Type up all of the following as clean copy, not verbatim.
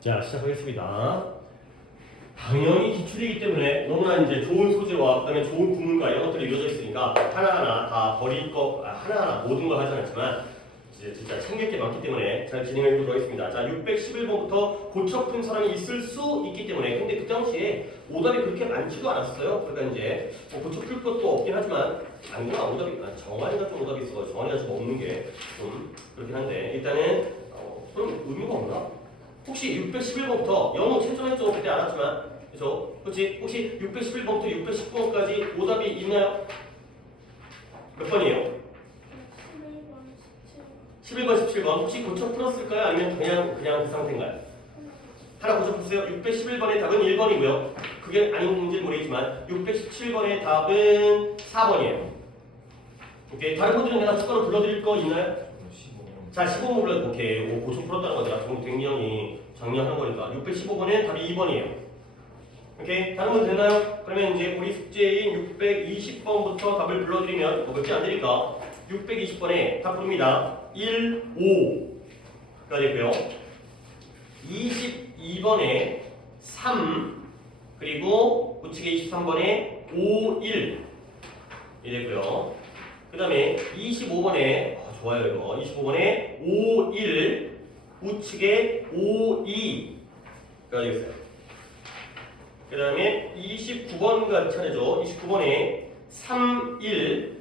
자, 시작하겠습니다. 당연히 기출이기 때문에 너무나 이제 좋은 소재와 그다음에 좋은 구문과 이런 것들이 이루어져 있으니까 하나하나 다 버릴 거 하나하나 모든 걸 하지 않지만 진짜 챙길 게 많기 때문에 잘 진행해 보도록 하겠습니다. 자, 611번부터 고쳐 푼 사람이 있을 수 있기 때문에 근데 그 당시에 오답이 그렇게 많지도 않았어요. 그러니까 이제 뭐 고쳐 풀 것도 없긴 하지만 아니구나 오답이 정환이가 좀 오답이 있어. 정환이가 좀 없는 게 좀 그렇긴 한데 일단은 그럼 의미가 없나? 혹시 611번부터 영어 최종했죠? 그때 알았지만 그죠? 그렇지? 혹시 611번부터 619번까지 오답이 있나요? 몇 번이에요? 11번, 17번 혹시 고쳐 풀었을까요? 아니면 그냥 그 상태인가요? 하나 고쳐 풀었어요. 611번의 답은 1번이고요. 그게 아닌지 모르겠지만 617번의 답은 4번이에요. 오케이. 다른 분들은 내가 숫자로 불러드릴 거 있나요? 자, 15번 불러. 오케이. 오, 고쳐 풀었다는 거잖아. 굉장히 정리하는 거니까. 615번의 답이 2번이에요. 오케이. 다른 분 됐나요? 그러면 이제 우리 숙제인 620번부터 답을 불러드리면 몇 개 안 되니까 620번에 답 부릅니다. 1, 5가 되고요. 22번에 3 그리고 우측에 23번에 5, 1이 되고요. 그 다음에 25번에 좋아요 이거 25번에 5, 1 우측에 5, 2가 되겠어요. 그 다음에 29번가 차례죠. 29번에 3, 1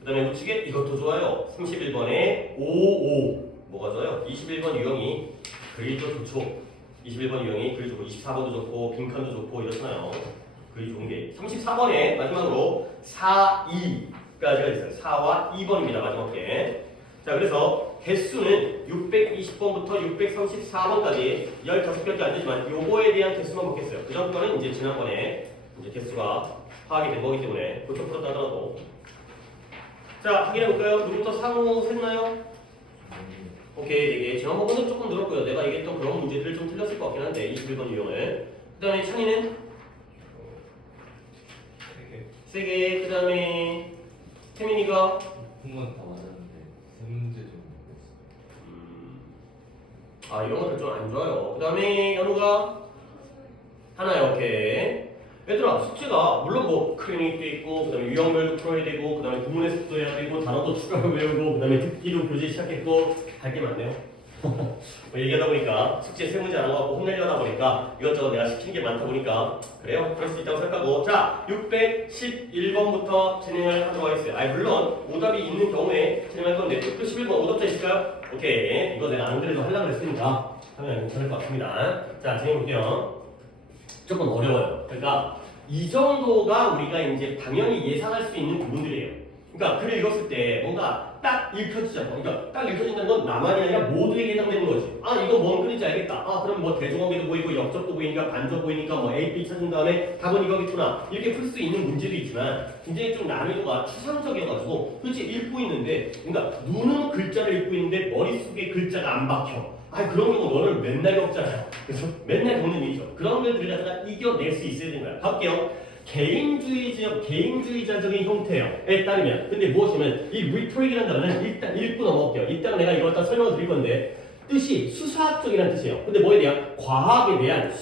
그 다음에 우측에 이것도 좋아요. 31번에 5, 5 뭐가 좋아요? 21번 유형이 그리도 좋죠. 21번 유형이 그리 좋고 24번도 좋고 빈칸도 좋고 이렇잖아요. 그리 좋은 게 34번에 마지막으로 4, 2까지가 있어요. 4와 2번입니다. 마지막 게. 자, 그래서 개수는 620번부터 634번까지 15개밖에 안 되지만 요거에 대한 개수만 먹겠어요. 그 정도는 이제 지난번에 이제 개수가 파악이 된 거기 때문에 고쳐 풀었다 하더라도. 자, 확인해 볼까요? 누구부터 상호 샜나요? 오케이, 4개. 지난번보다는 조금 늘었고요. 내가 얘기했던 그런 문제들을 좀 틀렸을 것 같긴 한데 21번 유형을. 그 다음에 찬이는 3개. 그 다음에 태민이가 공부는 다 맞았는데 세 문제 좀 모르겠어요. 이런 것들 좀 안 좋아요. 그 다음에 연우가 하나요. 오케이. 얘들아, 숙제가 물론 뭐 클리닉도 있고 그 다음에 유형별도 풀어야 되고 그 다음에 구문의 습도 해야 되고 단어도 추가로 외우고 그 다음에 듣기도 교재 시작했고 할 게 많네요. 뭐 얘기하다 보니까 숙제 세 문제 안 하고 혼내려다 보니까 이것저것 내가 시키는 게 많다 보니까 그래요. 그럴 수 있다고 생각하고 자, 611번부터 진행을 하도록 하겠어요. 물론 오답이 있는 경우에 진행할 건데 611번 오답자 있을까요? 오케이. 이거 내가 안 그래도 하려고 했으니까 하면 괜찮을 것 같습니다. 자, 진행해볼게요. 조금 어려워요. 그러니까 이 정도가 우리가 이제 당연히 예상할 수 있는 부분들이에요. 그러니까 글을 읽었을 때 뭔가 딱 읽혀지잖아. 그러니까 딱 읽혀진다는 건 나만이 아니라 모두에게 해당되는 거지. 이거 뭔 글인지 알겠다. 그럼 뭐 대조관계도 보이고 역적도 보이니까 반적 보이니까 뭐 A, B 찾은 다음에 답은 이거겠구나. 이렇게 풀 수 있는 문제도 있지만 굉장히 좀 난이도가 추상적이어가지고 그렇지 읽고 있는데 그러니까 눈은 글자를 읽고 있는데 머릿속에 글자가 안 박혀. 그런 경우 너는 맨날 겪잖아요. 그래서 맨날 겪는 일이죠. 그런 것들을 갖다가 이겨낼 수 있어야 되는 거야. 갈게요. 개인주의자적인 형태에 따르면 근데 무엇이면 이 rhetoric이라는 단어는 일단 읽고 넘어갈게요. 이따가 내가 이걸 다 설명을 드릴 건데 뜻이 수사학적이라는 뜻이에요. 근데 뭐에 대한? 과학에 대한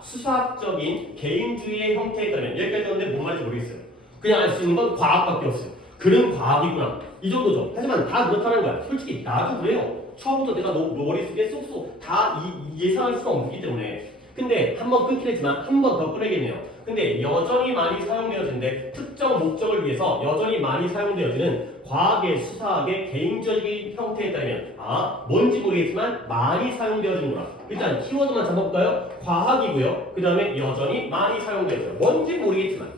수사학적인 개인주의의 형태에 따르면 여기까지 왔는데 뭔 말인지 모르겠어요. 그냥 알 수 있는 건 과학밖에 없어요. 그는 과학이구나. 이 정도죠. 하지만 다 그렇다는 거야. 솔직히 나도 그래요. 처음부터 내가 너 머릿속에 쏙쏙 다 예상할 수가 없기 때문에 근데 한 번 끊긴 했지만 한 번 더 끊어야겠네요. 근데 여전히 많이 사용되어지는데 특정 목적을 위해서 여전히 많이 사용되어지는 과학의 수사학의 개인적인 형태에 따르면 뭔지 모르겠지만 많이 사용되어지는구나. 일단 키워드만 잡아볼까요? 과학이고요. 그 다음에 여전히 많이 사용되어져요. 뭔지 모르겠지만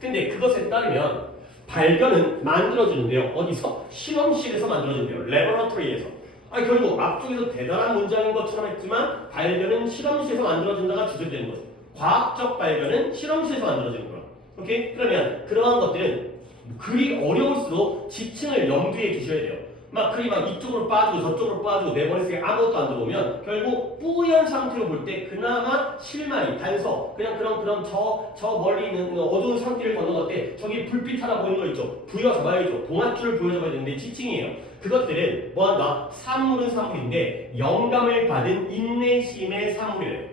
근데 그것에 따르면 발견은 만들어지는데요. 어디서? 실험실에서 만들어진대요. 레버러토리에서. 결국 앞쪽에서 대단한 문장인 것처럼 했지만 발견은 실험실에서 만들어진다가 주제되는 거죠. 과학적 발견은 실험실에서 만들어지는 거야. 오케이? 그러면 그러한 것들은 그리 어려울수록 지층을 염두에 두셔야 돼요. 막 글이 막 이쪽으로 빠지고 저쪽으로 빠지고 내 머릿속에 아무것도 안 들어오면 결국 뿌연 상태로 볼 때 그나마 실마리, 단서, 그럼 저 멀리 있는 어두운 상태를 건너갈 때 저기 불빛 하나 보이는 거 있죠? 부여잡아야죠. 동아줄을 부여잡아야 되는데 지칭이에요. 그것들은 뭐한다? 산물은 산물인데 영감을 받은 인내심의 산물이래요.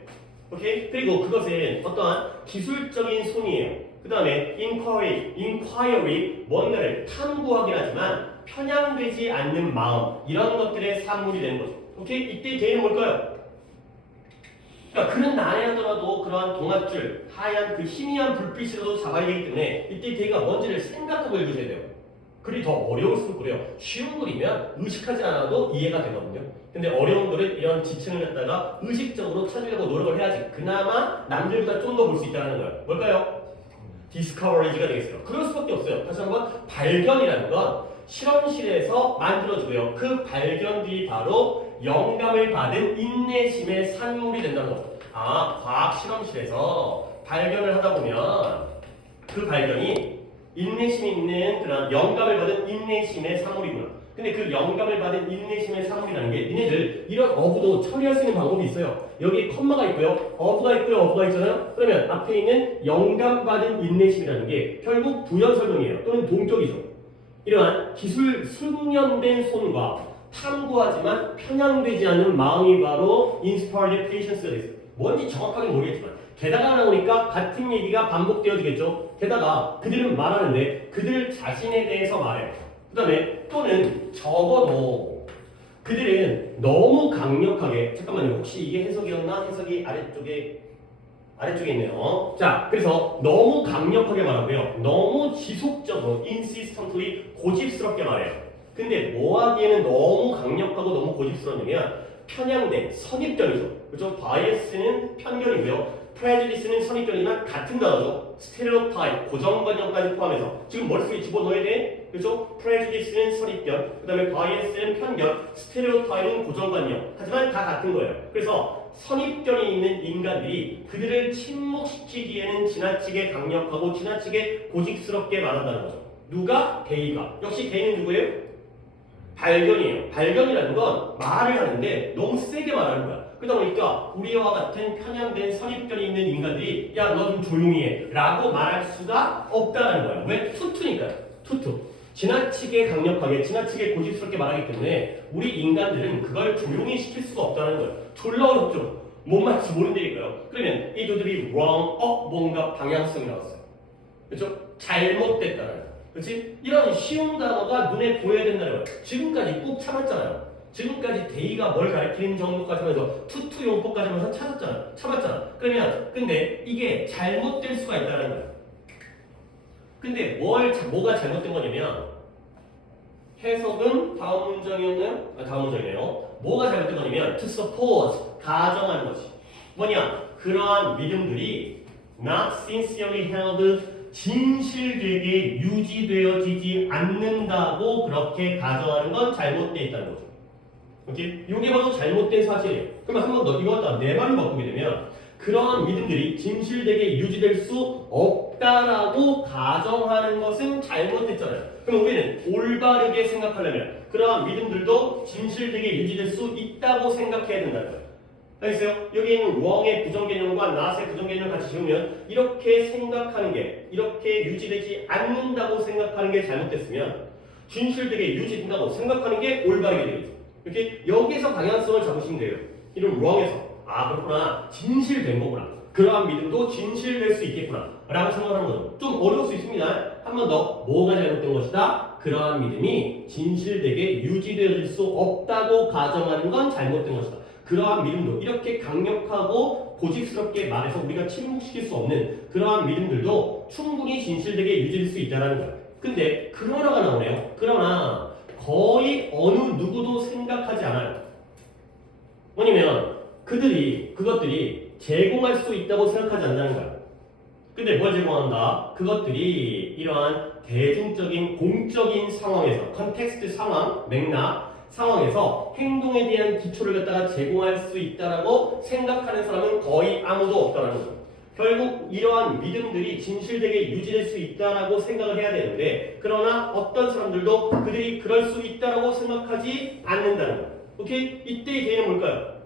오케이? 그리고 그것은 어떠한 기술적인 손이에요. 그 다음에 inquiry, 뭔가를 탐구하긴 하지만 편향되지 않는 마음, 이런 것들의 산물이 되는 거죠. 오케이? 이때 대는 뭘까요? 그러니까 글은 안 하더라도 그러한 동아줄, 하얀 그 희미한 불빛으로도 잡아야 되기 때문에 이때 대가 뭔지를 생각하고 읽으셔야 돼요. 글이 더 어려울수록 그래요. 쉬운 글이면 의식하지 않아도 이해가 되거든요. 근데 어려운 글은 이런 지층을 갖다가 의식적으로 찾으려고 노력을 해야지 그나마 남들보다 좀 더 볼 수 있다는 거예요. 뭘까요? 디스커버리지가 되겠어요. 그럴 수밖에 없어요. 다시 한번 발견이라는 건 실험실에서 만들어지고요. 그 발견들이 바로 영감을 받은 인내심의 산물이 된다는 거죠. 아, 과학 실험실에서 발견을 하다 보면 그 발견이 인내심이 있는 그런 영감을 받은 인내심의 산물이구나. 근데 그 영감을 받은 인내심의 산물이라는 게 니네들 이런 어부도 처리할 수 있는 방법이 있어요. 여기 컴마가 있고요. 어부가 있잖아요. 그러면 앞에 있는 영감받은 인내심이라는 게 결국 부연 설명이에요. 또는 동격이죠. 이러한 기술 숙련된 손과 탐구하지만 편향되지 않는 마음이 바로 inspired patience가 됐어요. 뭔지 정확하게 모르겠지만 게다가 나오니까 같은 얘기가 반복되어지겠죠. 게다가 그들은 말하는데 그들 자신에 대해서 말해요. 그 다음에 또는 적어도 그들은 너무 강력하게 잠깐만요. 혹시 이게 해석이었나? 해석이 아래쪽에 있네요. 자, 그래서 너무 강력하게 말하고요. 너무 지속적으로 insistently 고집스럽게 말해요. 근데 뭐 하기에는 너무 강력하고 너무 고집스러우냐면 편향된 선입견이죠. 그렇죠? bias는 편견이고요. prejudice는 선입견이지만 같은 단어죠. stereotype, 고정관념까지 포함해서 지금 머릿속에 집어넣어야 돼. 그렇죠? prejudice는 선입견, 그 다음에 bias는 편견, stereotype는 고정관념. 하지만 다 같은 거예요. 그래서 선입견이 있는 인간들이 그들을 침묵시키기에는 지나치게 강력하고 지나치게 고집스럽게 말한다는 거죠. 누가? 데이가. 역시 데이는 누구예요? 발견이에요. 발견이라는 건 말을 하는데 너무 세게 말하는 거야. 그러다 보니까 우리와 같은 편향된 선입견이 있는 인간들이 야, 너 좀 조용히 해 라고 말할 수가 없다는 거야. 왜? 투투니까요. 투투. 지나치게 강력하게, 지나치게 고집스럽게 말하기 때문에 우리 인간들은 그걸 조용히 시킬 수가 없다는 거예요. 졸라 어렵죠. 뭔 말인지 모른다니까요. 그러면 이들이 wrong, 뭔가 방향성이 나왔어요. 그렇죠? 잘못됐다는 거예요. 그렇지? 이런 쉬운 단어가 눈에 보여야 된다는 거예요. 지금까지 꾹 참았잖아요. 지금까지 데이가 뭘 가리키는 정도까지 하면서 투투 용법까지 하면서 참았잖아. 그러면 근데 이게 잘못될 수가 있다는 거예요. 근데 뭐가 잘못된 거냐면 해석은 다음 문장이었나요? 다음 문장이네요. 뭐가 잘못된 거냐면 to suppose, 가정하는 것이 뭐냐? 그러한 믿음들이 not sincerely held, 진실되게 유지되어지지 않는다고 그렇게 가정하는 건 잘못되어 있다는 거죠. 오케이? 이게 바로 잘못된 사실이에요. 그러면 한 번 더 이거 갖다 내 말을 바꾸게 되면 그러한 믿음들이 진실되게 유지될 수 없다라고 가정하는 것은 잘못됐잖아요. 그럼 우리는 올바르게 생각하려면 그러한 믿음들도 진실되게 유지될 수 있다고 생각해야 된다는 거예요. 알겠어요? 여기 있는 wrong의 부정개념과 not의 부정개념을 같이 지우면 이렇게 생각하는 게, 이렇게 유지되지 않는다고 생각하는 게 잘못됐으면 진실되게 유지된다고 생각하는 게 올바르게 되겠죠. 이렇게 여기서 방향성을 잡으시면 돼요. 이런 wrong에서 아, 그렇구나, 진실된 거구나, 그러한 믿음도 진실될 수 있겠구나 라고 생각하는 거죠. 좀 어려울 수 있습니다. 한 번 더, 뭐가 잘못된 것이다? 그러한 믿음이 진실되게 유지될 수 없다고 가정하는 건 잘못된 것이다. 그러한 믿음도 이렇게 강력하고 고집스럽게 말해서 우리가 침묵시킬 수 없는 그러한 믿음들도 충분히 진실되게 유지될 수 있다는 거예요. 근데 그러나가 나오네요. 그러나 거의 어느 누구도 생각하지 않아요. 뭐냐면 그것들이 제공할 수 있다고 생각하지 않는다는 거야. 근데 뭘 제공한다? 그것들이 이러한 대중적인 공적인 상황에서 컨텍스트 상황, 맥락 상황에서 행동에 대한 기초를 갖다가 제공할 수 있다라고 생각하는 사람은 거의 아무도 없다라는 거죠. 결국 이러한 믿음들이 진실되게 유지될 수 있다라고 생각을 해야 되는데 그러나 어떤 사람들도 그들이 그럴 수 있다라고 생각하지 않는다는 거예요. 오케이? 이때의 개념은 뭘까요?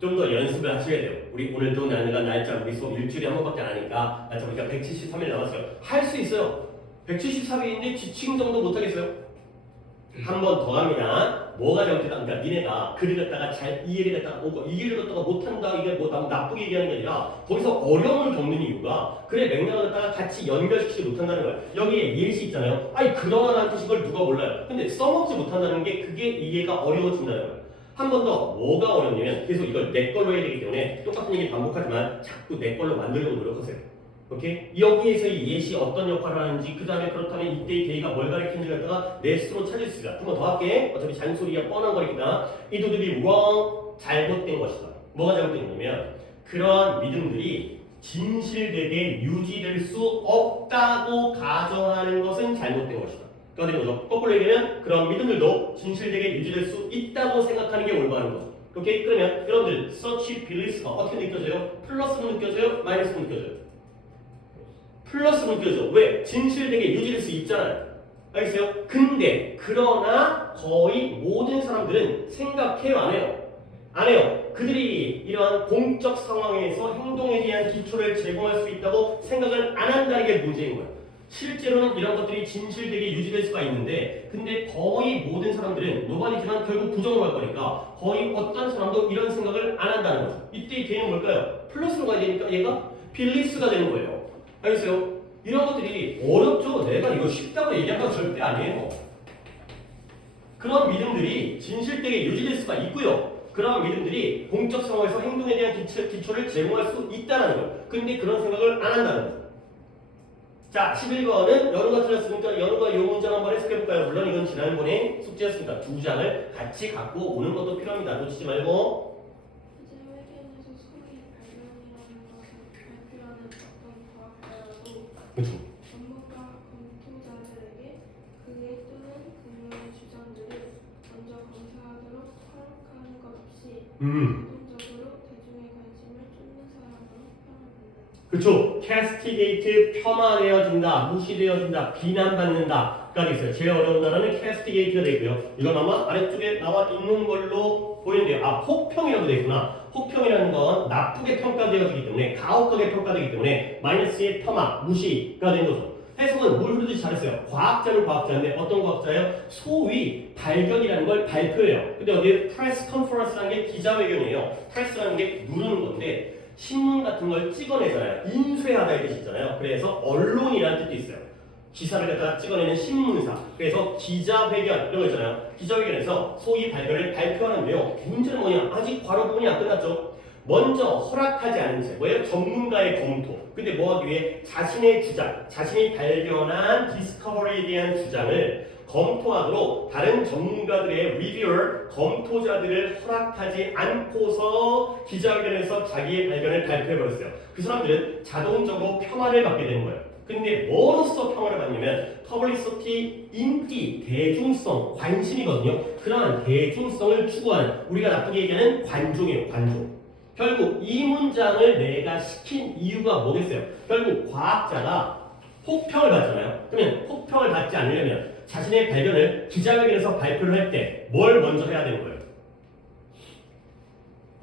좀 더 연습을 하셔야 돼요. 우리 오늘도 나누가 날짜 우리 수업 일주일에 한 번밖에 안 하니까 날짜 우리가 173일 남았어요. 할 수 있어요. 173일인데 지침 정도 못하겠어요? 한 번 더 합니다. 뭐가 잘못됐다? 그러니까 니네가 글을 갖다가 잘 이해를 갖다가 오고 이해를 갖다가 못한다 이게 뭐 나쁘게 얘기하는 게 아니라 거기서 어려움을 겪는 이유가 그래 맥락을 갖다가 같이 연결시키지 못한다는 거야. 여기에 예시 있잖아요. 아니 그러나라는 뜻인 걸 누가 몰라요. 근데 써먹지 못한다는 게 그게 이해가 어려워진다는 거야. 한 번 더 뭐가 어렵냐면 계속 이걸 내 걸로 해야 되기 때문에 똑같은 얘기 반복하지만 자꾸 내 걸로 만들려고 노력하세요. 오케이? 여기에서 이 예시 어떤 역할을 하는지 그 다음에 그렇다면 이때의 데이가 뭘 가리키는지 갖다가 내 스스로 찾을 수 있어. 한 번 더 할게. 어차피 잔소리야 뻔한 거니까 It would be wrong. 잘못된 것이다. 뭐가 잘못된 거냐면 그러한 믿음들이 진실되게 유지될 수 없다고 가정하는 것은 잘못된 것이다. 그러니까 거죠. 거꾸로 얘기하면 그런 믿음들도 진실되게 유지될 수 있다고 생각하는 게 올바른 거죠. 오케이? 그러면 여러분들 such beliefs가 어떻게 느껴져요? 플러스로 느껴져요? 마이너스로 느껴져요? 플러스로 느껴져. 왜? 진실되게 유지될 수 있잖아요. 알겠어요? 근데 그러나 거의 모든 사람들은 생각해요? 안 해요? 안 해요. 그들이 이러한 공적 상황에서 행동에 대한 기초를 제공할 수 있다고 생각을 안 한다는 게 문제인 거예요. 실제로는 이런 것들이 진실되게 유지될 수가 있는데 근데 거의 모든 사람들은 노반이지만 결국 부정을 할 거니까 거의 어떤 사람도 이런 생각을 안 한다는 거죠. 이때의 개념은 뭘까요? 플러스로 가야 되니까 얘가 빌리스가 되는 거예요. 알겠어요? 이런 것들이 어렵죠? 내가 이거 쉽다고 얘기한 건 절대 아니에요. 그런 믿음들이 진실되게 유지될 수가 있고요. 그런 믿음들이 공적 상황에서 행동에 대한 기초를 제공할 수 있다는 거예요. 근데 그런 생각을 안 한다는 거예요. 자, 11번은 연우가 틀렸으니까 연우가 이 문장 한번 해석해볼까요? 물론 이건 지난번에 숙제였으니까 두 장을 같이 갖고 오는 것도 필요합니다. 놓치지 말고. 이제 회계에서 소리 발견이라는 것을 발표하는 어떤 과학자라도 그렇죠. 전문가 검토자들에게 그의 또는 그녀의 주장들을 먼저 검사하도록 허락하는 것 없이 공통적으로 대중의 관심을 쫓는 사람으로 평가받는다. 그렇죠. 캐스티게이트 폄하되어진다, 무시되어진다, 비난받는다가 있어요. 제일 어려운 단어는 캐스티게이트가 되고요. 이건 아마 아래쪽에 나와 있는 걸로 보이는데요. 아, 혹평이라고 되어 있구나. 혹평이라는 건 나쁘게 평가되어지기 때문에 가혹하게 평가되기 때문에 마이너스의 폄하, 무시가 된 거죠. 해석은 뭘 흐르듯이 잘했어요. 과학자는 과학자인데 어떤 과학자예요? 소위 발견이라는 걸 발표해요. 근데 어디에 프레스 컨퍼런스라는 게 기자회견이에요. 프레스라는 게 누르는 건데 신문 같은 걸 찍어내잖아요. 인쇄하다 이 뜻이 있잖아요. 그래서 언론이라는 뜻도 있어요. 기사를 갖다가 찍어내는 신문사. 그래서 기자회견 이런 거 있잖아요. 기자회견에서 소위 발견을 발표하는데요. 문제는 뭐냐? 아직 괄호 부분이 안 끝났죠. 먼저 허락하지 않은 채 뭐예요? 전문가의 검토. 근데 뭐 하기 위해 자신의 주장, 자신이 발견한 디스커버리에 대한 주장을 검토하도록 다른 전문가들의 리뷰어, 검토자들을 허락하지 않고서 기자회견에서 자기의 발견을 발표해버렸어요. 그 사람들은 자동적으로 폄하를 받게 되는 거예요. 근데 뭐로서 폄하를 받냐면 퍼블리시티, 인기, 대중성, 관심이거든요. 그러한 대중성을 추구하는 우리가 나쁘게 얘기하는 관종이에요. 관종. 결국 이 문장을 내가 시킨 이유가 뭐겠어요? 결국 과학자가 혹평을 받잖아요. 그러면 혹평을 받지 않으려면 자신의 발견을 기자회견에서 발표를 할 때 뭘 먼저 해야 되는 거예요?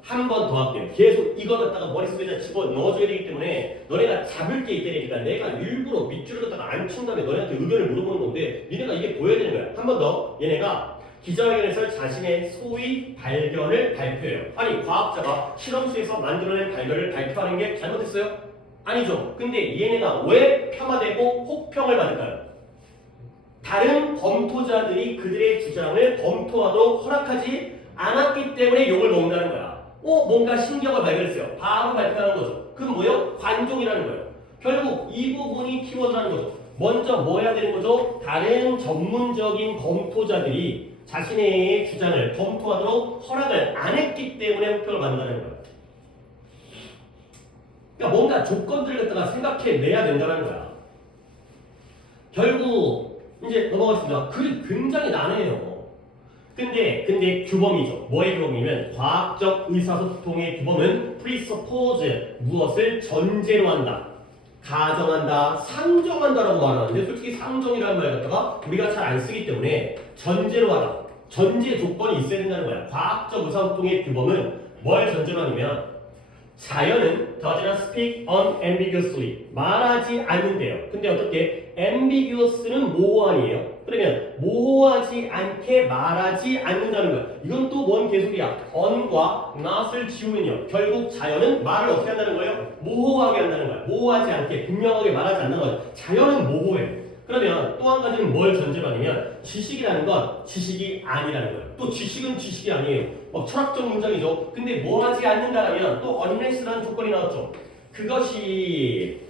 한 번 더 할게요. 계속 이거 갖다가 머릿속에다 집어 넣어줘야 되기 때문에 너네가 잡을 게 있다니까 내가 일부러 밑줄을 갖다가 안 친 다음에 너네한테 의견을 물어보는 건데 니네가 이게 보여야 되는 거야. 한 번 더. 얘네가 기자회견에서 자신의 소위 발견을 발표해요. 아니 과학자가 실험실에서 만들어낸 발견을 발표하는 게 잘못했어요? 아니죠. 근데 얘네가 왜 폄하되고 혹평을 받을까요? 다른 검토자들이 그들의 주장을 검토하도록 허락하지 않았기 때문에 욕을 먹는다는 거야. 뭔가 신경을 발견했어요. 바로 발표하는 거죠. 그건 뭐예요? 관종이라는 거예요. 결국 이 부분이 키워드라는 거죠. 먼저 뭐 해야 되는 거죠? 다른 전문적인 검토자들이 자신의 주장을 검토하도록 허락을 안 했기 때문에 혹평을 받는다는 거예요. 그러니까 뭔가 조건들을 갖다가 생각해내야 된다는 거야. 결국 이제 넘어가겠습니다. 글이 굉장히 난해요. 근데 규범이죠. 뭐의 규범이면 과학적 의사소통의 규범은 presuppose 무엇을 전제로 한다. 가정한다, 상정한다라고 말하는데 솔직히 상정이라는 말 갖다가 우리가 잘 안 쓰기 때문에 전제로 하다. 전제 조건이 있어야 된다는 거야. 과학적 의사소통의 규범은 뭘 전제로 하냐면 자연은 does not speak unambiguously 말하지 않는데요. 근데 어떻게 ambiguous는 모호한이에요. 그러면 모호하지 않게 말하지 않는다는 거야. 이건 또 뭔 개소리야. on과 not을 지우면요. 결국 자연은 말을 어떻게 한다는 거예요? 모호하게 한다는 거야. 모호하지 않게 분명하게 말하지 않는 거야. 자연은 모호해. 그러면 또 한 가지는 뭘 전제로 하냐면 지식이라는 건 지식이 아니라는 거예요. 또 지식은 지식이 아니에요. 철학적 문장이죠. 근데 뭐 하지 않는다라면 또 unless라는 조건이 나왔죠. 그것이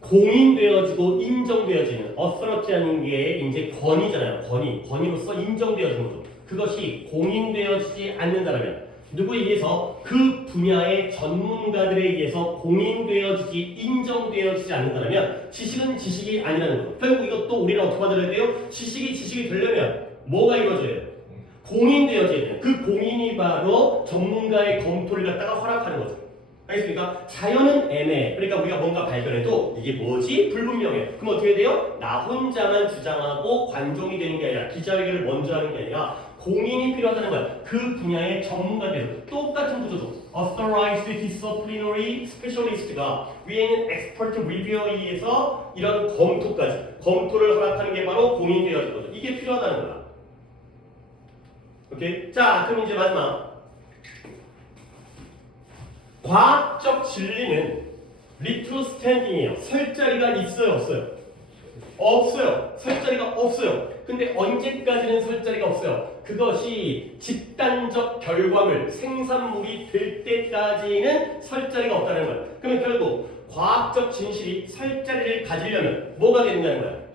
공인되어지고 인정되어지는 authority라는 게 이제 권위잖아요. 권위로서 인정되어지는 거죠. 그것이 공인되어지지 않는다라면 누구에 의해서 그 분야의 전문가들에 의해서 공인되어지지 인정되어지지 않는다면 지식은 지식이 아니라는 거죠. 결국 이것도 우리는 어떻게 만들어야 돼요? 지식이 되려면 뭐가 이루어져야 돼요? 공인되어져야 돼요. 그 공인이 바로 전문가의 검토를 갖다가 허락하는 거죠. 알겠습니까? 자연은 애매해. 그러니까 우리가 뭔가 발견해도 이게 뭐지? 불분명해. 그럼 어떻게 돼요? 나 혼자만 주장하고 관종이 되는 게 아니라 기자회견을 먼저 하는 게 아니라 공인이 필요하다는 거야. 그 분야의 전문가들 똑같은 구조죠. Authorized Disciplinary Specialist가 위에 있는 Expert Reviewer에 의해서 이런 검토를 허락하는 게 바로 공인되어진 거죠. 이게 필요하다는 거야. 오케이? 자, 그럼 이제 마지막. 과학적 진리는 리트로 스탠딩이에요. 설 자리가 있어요, 없어요? 없어요. 설 자리가 없어요. 근데 언제까지는 설 자리가 없어요? 그것이 집단적 결과물, 생산물이 될 때까지는 설 자리가 없다는 거예요. 그러면 결국 과학적 진실이 설 자리를 가지려면 뭐가 된다는 거예요?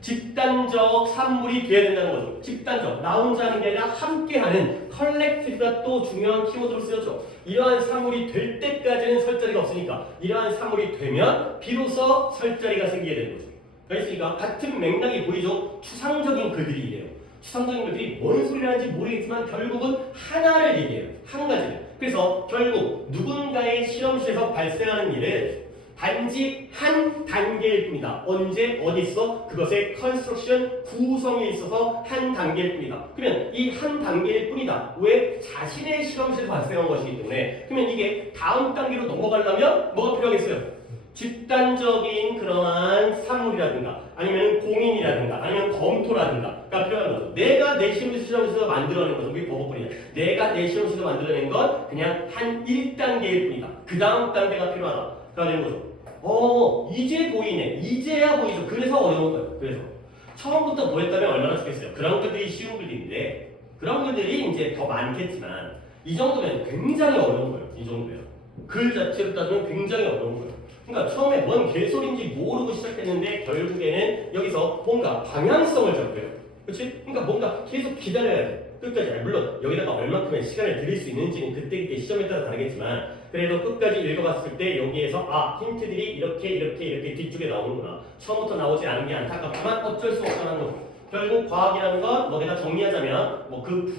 집단적 산물이 돼야 된다는 거죠. 집단적, 나 혼자 하는 게 아니라 함께하는 컬렉티브가 또 중요한 키워드로 쓰여져. 이러한 산물이 될 때까지는 설 자리가 없으니까 이러한 산물이 되면 비로소 설 자리가 생기게 되는 거죠. 그러니까 같은 맥락이 보이죠. 추상적인 글들이 이래요. 추상적인 글들이 뭔 소리를 하는지 모르겠지만 결국은 하나를 얘기해요. 한 가지를. 그래서 결국 누군가의 실험실에서 발생하는 일은 단지 한 단계일 뿐이다. 언제 어디서 그것의 컨스트럭션 구성에 있어서 한 단계일 뿐이다. 그러면 이 한 단계일 뿐이다. 왜? 자신의 실험실에서 발생한 것이기 때문에. 그러면 이게 다음 단계로 넘어가려면 뭐가 필요하겠어요? 집단적인 그러한 산물이라든가 아니면 공인이라든가 아니면 검토라든가가 필요한 거죠. 내가 내 실험실에서 만들어낸 것은 우리 버벅거리냐. 내가 내 실험실에서 만들어낸 건 그냥 한 1단계일 뿐이다. 그 다음 단계가 필요하다. 가 되는 거죠. 이제 보이네. 이제야 보이죠. 그래서 어려운 거예요. 그래서 처음부터 보였다면 얼마나 좋겠어요. 그런 글들이 쉬운 글들인데 그런 글들이 이제 더 많겠지만 이 정도면 굉장히 어려운 거예요. 이 정도면 글 자체로 따지면 굉장히 어려운 거예요. 그러니까 처음에 뭔 개소리인지 모르고 시작했는데 결국에는 여기서 뭔가 방향성을 잡고요. 그렇지? 그러니까 뭔가 계속 기다려야 돼. 끝까지. 물론 여기다가 얼마큼의 시간을 들일 수 있는지는 그때 시점에 따라 다르겠지만 그래도 끝까지 읽어봤을 때 여기에서 힌트들이 이렇게 뒤쪽에 나오는구나. 처음부터 나오지 않은 게 안타깝지만 어쩔 수 없다는 거죠. 결국 과학이라는 건 내가 정리하자면 그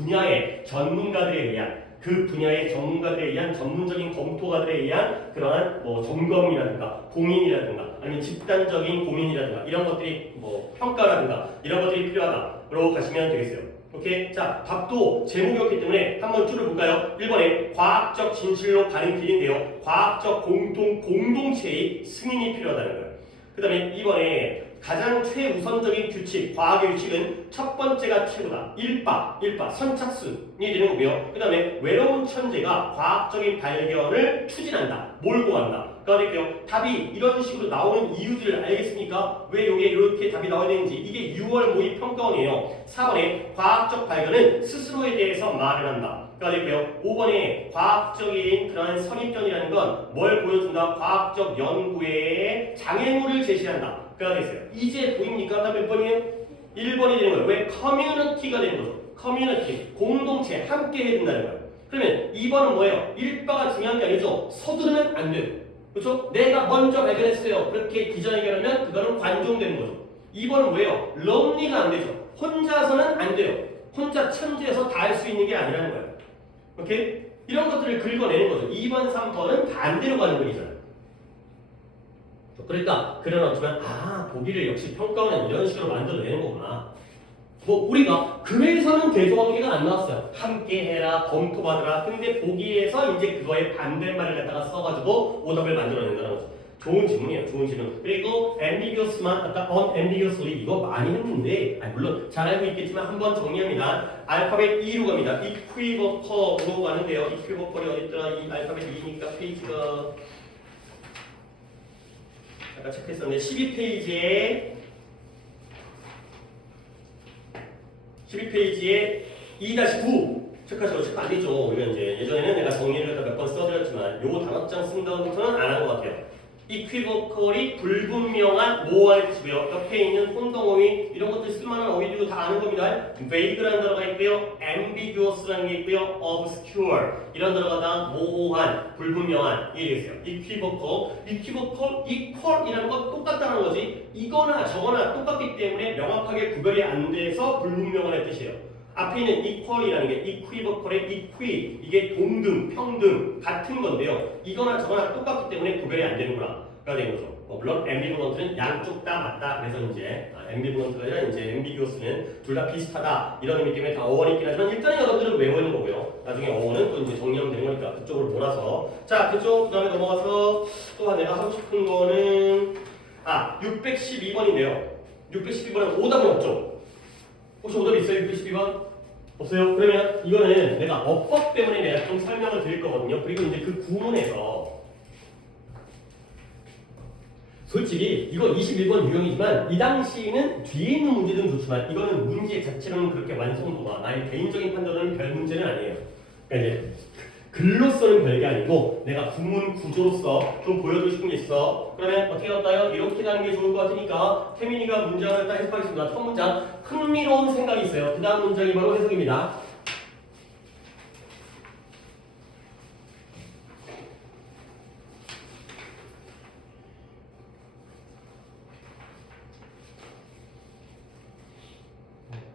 분야의 전문가들에 의한 전문적인 검토가들에 의한 그러한 점검이라든가 공인이라든가 아니면 집단적인 고민이라든가 이런 것들이 평가라든가 이런 것들이 필요하다로 가시면 되겠어요. 오케이? 자, 답도 제목이었기 때문에 한번 줄을 볼까요? 1번에 과학적 진실로 가는 길인데요. 과학적 공동체의 승인이 필요하다는 거예요. 그 다음에 2번에 가장 최우선적인 규칙, 과학의 규칙은 첫 번째가 최고다. 일바, 선착순이 되는 거고요. 그 다음에 외로운 천재가 과학적인 발견을 추진한다. 몰고 간다. 그러니까요. 답이 이런 식으로 나오는 이유들을 알겠습니까? 왜 여기에 이렇게 답이 나와야 되는지. 이게 6월 모의 평가원이에요. 4번에 과학적 발견은 스스로에 대해서 말을 한다. 그러니까요. 5번에 과학적인 그런 선입견이라는 건 뭘 보여준다? 과학적 연구에 장애물을 제시한다. 가 됐어요. 이제 보입니까? 답 몇 번이에요? 1번이 되는 거예요. 왜? 커뮤니티가 되는 거죠. 커뮤니티, 공동체, 함께 해야 된다는 거예요. 그러면 2번은 뭐예요? 일바가 중요한 게 아니죠. 서두르면 안 돼요. 그렇죠? 내가 먼저 발견했어요. 그렇게 기자회견하면 그거는 관종되는 거죠. 2번은 뭐예요? lonely가 안 되죠. 혼자서는 안 돼요. 혼자 천재여서 다 할 수 있는 게 아니라는 거예요. 오케이? 이런 것들을 긁어내는 거죠. 2번, 3번은 반대로 가는 글이잖아요. 그러니까 그려놓지만 보기를 역시 평가원은 이런 식으로 만들어내는 거구나. 뭐 우리가 글에서는 대소관계가 안 나왔어요. 함께 해라, 검토받으라. 근데 보기에서 이제 그거의 반대말을 갖다가 써가지고 오답을 만들어낸다는 거죠. 좋은 질문이에요. 좋은 질문. 그리고 ambiguous만 아까 unambiguously 이거 많이 했는데 물론 잘 알고 있겠지만 한번 정리합니다. 알파벳 E로 갑니다. equivocal로 가는데요. equivocal이 어딨더라? 이 알파벳 E니까 페이지가 아까 체크했었는데 12페이지에 2-9 체크하시고 체크 안 되죠. 우리가 이제 예전에는 내가 정리를 몇 번 써드렸지만 요 단어장 쓴 다음부터는 안 한 것 같아요. equivocal이 불분명한 모호할 지고요. 옆에 있는 혼동어휘 이런 것들 쓸만한 어휘들도 다 아는 겁니다. vague라는 단어가 있고요, ambiguous라는 게 있고요, obscure 이런 단어가 다 모호한, 불분명한 이게 되겠어요. equivocal, equal이라는 건 똑같다는 거지. 이거나 저거나 똑같기 때문에 명확하게 구별이 안 돼서 불분명한 뜻이에요. 앞에 있는 equal이라는 게 equivocal의 equi 이게 동등, 평등, 같은 건데요. 이거나 저거나 똑같기 때문에 구별이 안 되는구나. 가 되는 거죠. 물론 ambivalent는 양쪽 다 맞다. 그래서 이제 ambivalent가 아니라 이제 ambiguous는 둘 다 비슷하다. 이런 의미 때문에 다 어원이 있긴 하지만 일단은 여러분들은 외우는 거고요. 나중에 어원은 또 이제 정리하면 되는 거니까 그쪽으로 몰아서 자 그쪽 그 다음에 넘어가서 또 내가 하고 싶은 거는 612번인데요. 612번은 오답은 없죠. 혹시 오답 있어요? 612번? 없어요? 그러면 이거는 내가 어법 때문에 내가 좀 설명을 드릴 거거든요. 그리고 이제 그 구문에서 솔직히 이거 21번 유형이지만 이 당시에는 뒤에 있는 문제들은 좋지만 이거는 문제 자체로는 그렇게 완성도가 나의 개인적인 판단은 별 문제는 아니에요. 그러니까 이제 글로서는 별게 아니고 내가 구문 구조로서 좀 보여주고 싶은 게 있어. 그러면 어떻게 할까요? 이렇게 가는 게 좋을 것 같으니까 태민이가 문장을 딱 해석하겠습니다. 첫 문장 흥미로운 생각이 있어요. 그 다음 문장이 바로 해석입니다.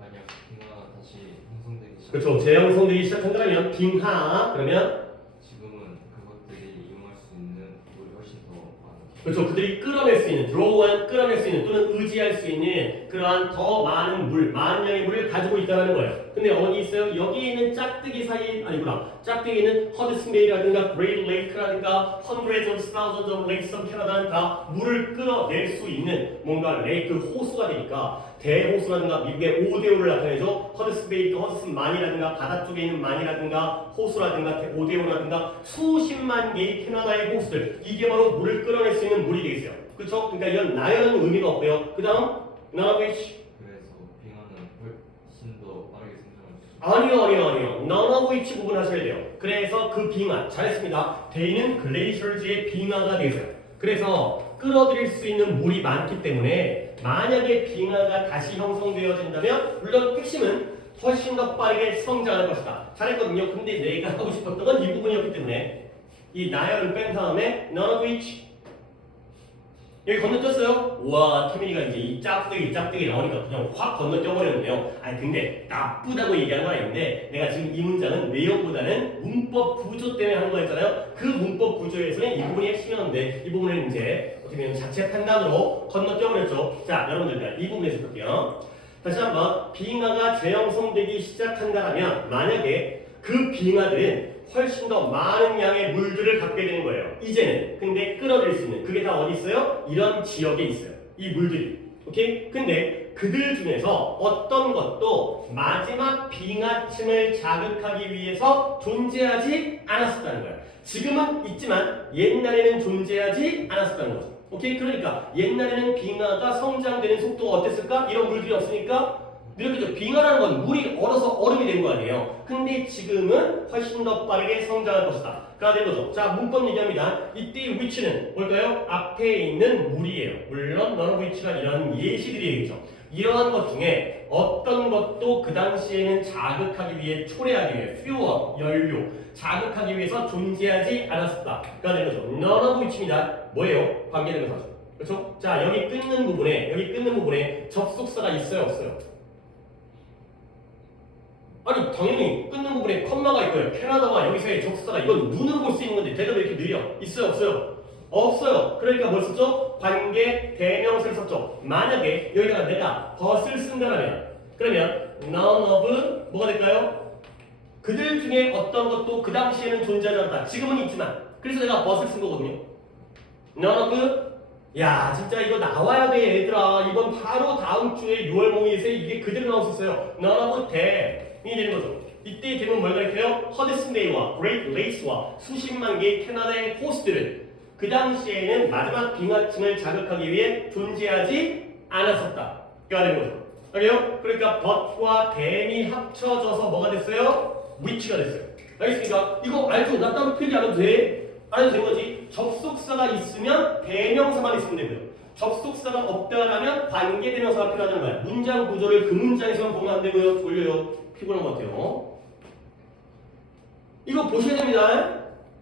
만약 빙하가 다시 형성되기 시작. 그렇죠. 재형성되기 시작한다면 빙하 그러면 지금은 그것들이 이용할 수 있는 물이 훨씬 더 많은. 그렇죠. 그들이 끌어낼 수 있는, draw한 끌어낼 수 있는 또는 의지할 수 있는 그러한 더 많은 물, 많은 양의 물을 가지고 있다는 거예요. 근데 어디 있어요? 여기 있는 짝뜨기 사이 아니구나. 짝뜨기는 허드슨 베이라든가 그레이트 레이크라든가 hundreds of thousands of lakes of Canada니까 물을 끌어낼 수 있는 뭔가 레이크 호수가 되니까 대호수라든가 미국의 5대5를 나타내죠. 허드슨 베이, 허드슨 만이라든가 바다 쪽에 있는 만이라든가 호수라든가 5대5라든가 수십만 개의 캐나다의 호수들 이게 바로 물을 끌어낼 수 있는 물이 되겠어요. 그렇죠? 그러니까 이런 나열은 의미가 없고요. 그 다음 none of which 그래서 빙하는 훨씬 더 빠르게 성장할 수 있어요. 아니요. none of which 부분 하셔야 돼요. 그래서 그 빙하 잘했습니다. they는 glaciers의 빙하가 되겠어요. 그래서 끌어들일 수 있는 물이 많기 때문에 만약에 빙하가 다시 형성되어진다면 물론 핵심은 훨씬 더 빠르게 성장할 것이다. 잘했거든요. 근데 내가 하고 싶었던 건 이 부분이었기 때문에 이 나열을 뺀 다음에 none of which 여기 건너뛰었어요? 우와 태민이가 이제 이 짝대기 나오니까 그냥 확 건너뛰어버렸는데요. 아니 근데 나쁘다고 얘기하는 건 아닌데 내가 지금 이 문장은 내용보다는 문법 구조 때문에 하는 거였잖아요. 그 문법 구조에서는 이 부분이 핵심이었는데 이 부분을 이제 어떻게 보면 자체 판단으로 건너뛰어버렸죠. 자 여러분들 이 부분에서 볼게요. 다시 한번 빙하가 재형성되기 시작한다면 만약에 그 빙하들은 훨씬 더 많은 양의 물들을 갖게 되는 거예요. 이제는. 근데 끌어들일 수 있는. 그게 다 어디 있어요? 이런 지역에 있어요. 이 물들이. 오케이? 근데 그들 중에서 어떤 것도 마지막 빙하층을 자극하기 위해서 존재하지 않았었다는 거예요. 지금은 있지만 옛날에는 존재하지 않았었다는 거죠. 오케이? 그러니까 옛날에는 빙하가 성장되는 속도가 어땠을까? 이런 물들이 없으니까 이렇게 빙하라는 건 물이 얼어서 얼음이 된 거 아니에요. 근데 지금은 훨씬 더 빠르게 성장할 것이다. 가 된 거죠. 자, 문법 얘기합니다. 이때 which는 뭘까요? 앞에 있는 물이에요. 물론 none of which가 이런 예시들이겠죠. 이러한 것 중에 어떤 것도 그 당시에는 자극하기 위해, 초래하기 위해, fuel, 연료, 자극하기 위해서 존재하지 않았었다. 가 된 거죠. none of which입니다. 뭐예요? 관계대명사죠. 그렇죠? 자, 여기 끊는 부분에 접속사가 있어요, 없어요? 아니 당연히 끊는 부분에 컴마가 있고요. 캐나다와 여기서의 접속사가 이건 눈으로 볼 수 있는 건데 대답이 이렇게 느려? 있어요 없어요? 없어요. 그러니까 뭘 썼죠? 관계 대명사를 썼죠. 만약에 여기다가 내가 but을 쓴다면 그러면 none of 뭐가 될까요? 그들 중에 어떤 것도 그 당시에는 존재하지 않았다. 지금은 있지만 그래서 내가 but을 쓴 거거든요. none of 야 진짜 이거 나와야 돼 얘들아. 이번 바로 다음 주에 6월 몽일에 이게 그대로 나올 수 있어요. none of them이 되는 거죠. 이때 되면 뭘 가리켜요? 허드슨 베이와 그레이트 레이스와 수십만 개의 캐나다의 호스들은 그 당시에는 마지막 빙하층을 자극하기 위해 존재하지 않았었다. 가 되는 거죠. 알게요? 그러니까 but와 then이 합쳐져서 뭐가 됐어요? which가 됐어요. 알겠습니까? 이거 알죠? 나 따로 필기 안 해도 돼. 안 해도 된 거지. 접속사가 있으면 대명사만 있으면 되고요. 접속사가 없다라면 관계대명사가 필요하다는 거야. 문장 구조를 그 문장에서만 보면 안 되고요. 졸려요. 피곤한 것 같아요. 이거 보셔야 됩니다.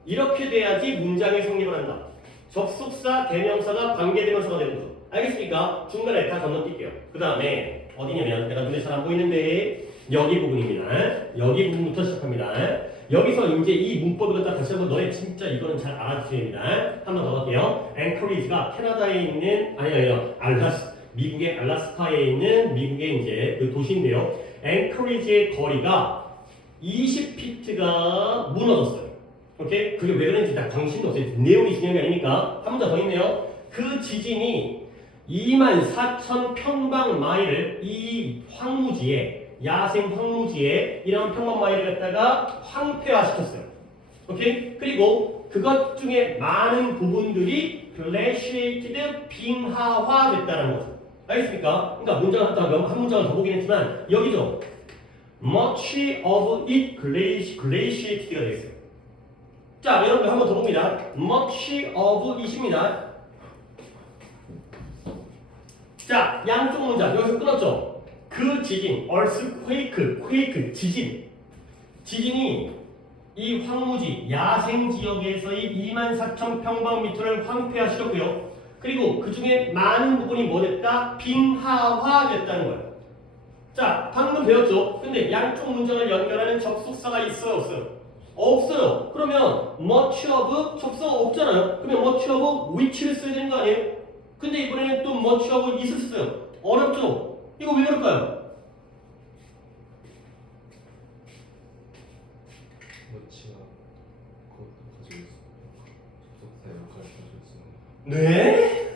이렇게 돼야지 문장이 성립을 한다. 접속사, 대명사가 관계대명사가 되는 거죠. 알겠습니까? 중간에 다 건너뛸게요. 그 다음에 어디냐면 내가 눈에 잘 안 보이는데 여기 부분입니다. 여기 부분부터 시작합니다. 여기서 이제 이 문법을 갖다 다시 한번 너네 진짜 이거는 잘 알아주셔야 됩니다. 한 번 더 갈게요. 앵커리지가 캐나다에 있는 아니요 미국의 알래스카에 있는 미국의 이제 그 도시인데요. 앵커리지의 거리가 20피트가 무너졌어요. 오케이? 그게 왜 그런지 다 광신도 없어요. 내용이 중요한 게 아니니까 한 문장 더 있네요. 그 지진이 24,000 평방마일을 이 황무지에 야생 황무지에 이런 평방마일을 갖다가 황폐화시켰어요. 오케이? 그리고 그것 중에 많은 부분들이 glaciated 빙하화됐다는 거죠. 알겠습니까? 그러니까 문장을 한 문장을 더 보긴 했지만 여기죠. Much of it glaciated가 되어 있어요. 자, 여러분 한 번 더 봅니다. Much of it입니다. 자, 양쪽 문장 여기서 끊었죠. 그 지진, earthquake, 지진이 이 황무지, 야생 지역에서의 24,000 평방미터를 황폐화시켰고요. 그리고 그 중에 많은 부분이 뭐 됐다? 빙하화됐다는 거예요. 자, 방금 배웠죠? 근데 양쪽 문장을 연결하는 접속사가 있어요, 없어요? 없어요. 그러면 much of 접속사가 없잖아요. 그러면 much of which를 써야 되는 거 아니에요? 근데 이번에는 또 much of it을 써요. 어렵죠? 이거 왜 그럴까요? 머치가 그것도 가지고 있어. 접속사 역할을 가지고 있어. 네?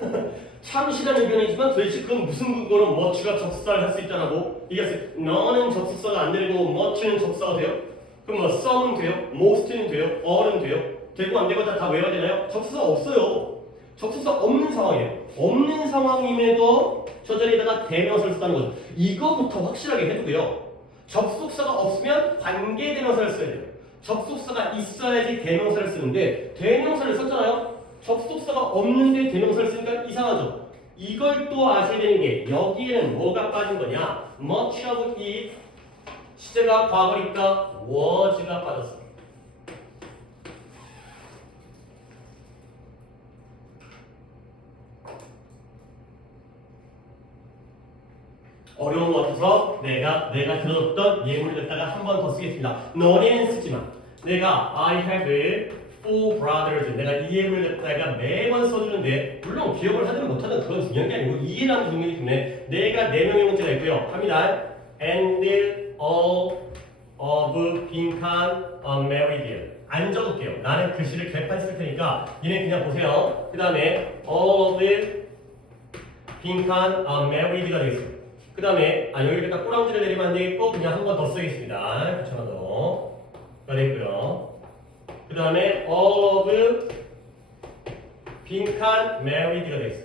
참신한 의견이지만 도대체 그건 무슨 근거로 much가 접속사를 할 수 있다라고 얘기했어요. 너는 접속사가 안 되고 much는 접속사가 돼요? 그럼 뭐 some은 돼요? most는 돼요? all은 돼요? 되고 안 되고 다 외워야 되나요? 접속사 없어요. 접속사 없는 상황이에요. 없는 상황임에도 저 자리에다가 대명사를 쓰다는 거죠. 이거부터 확실하게 해두고요. 접속사가 없으면 관계대명사를 써야 돼요. 접속사가 있어야지 대명사를 쓰는데 대명사를 썼잖아요. 접속사가 없는데 대명사를 쓰니까 이상하죠. 이걸 또 아셔야 되는 게 여기에는 뭐가 빠진 거냐? much of it 시제가 과거니까 was가 빠졌어. 어려운 것 같아서 내가 들었던 예문을 갖다가 한 번 더 쓰겠습니다. 너네는 쓰지만 내가 I have 4 brothers 내가 이 예문을 갖다가 매번 써주는데 물론 기억을 하든 못하든 그건 중요한 게 아니고 이해라는 중요하기 때문에 내가 4명의 문제가 있고요. 갑니다. And all of 빈칸 unmarried 안 적을게요. 나는 글씨를 개판 쓸 테니까 얘네 그냥 보세요. 그 다음에 all of 빈칸 unmarried가 되겠어요. 그 다음에 여기다가 꼬랑지를 내리면 안 되겠고 그냥 한 번 더 쓰겠습니다. 붙여놔도 가 되고요. 그 다음에 all of 빈칸 married가 되겠어요.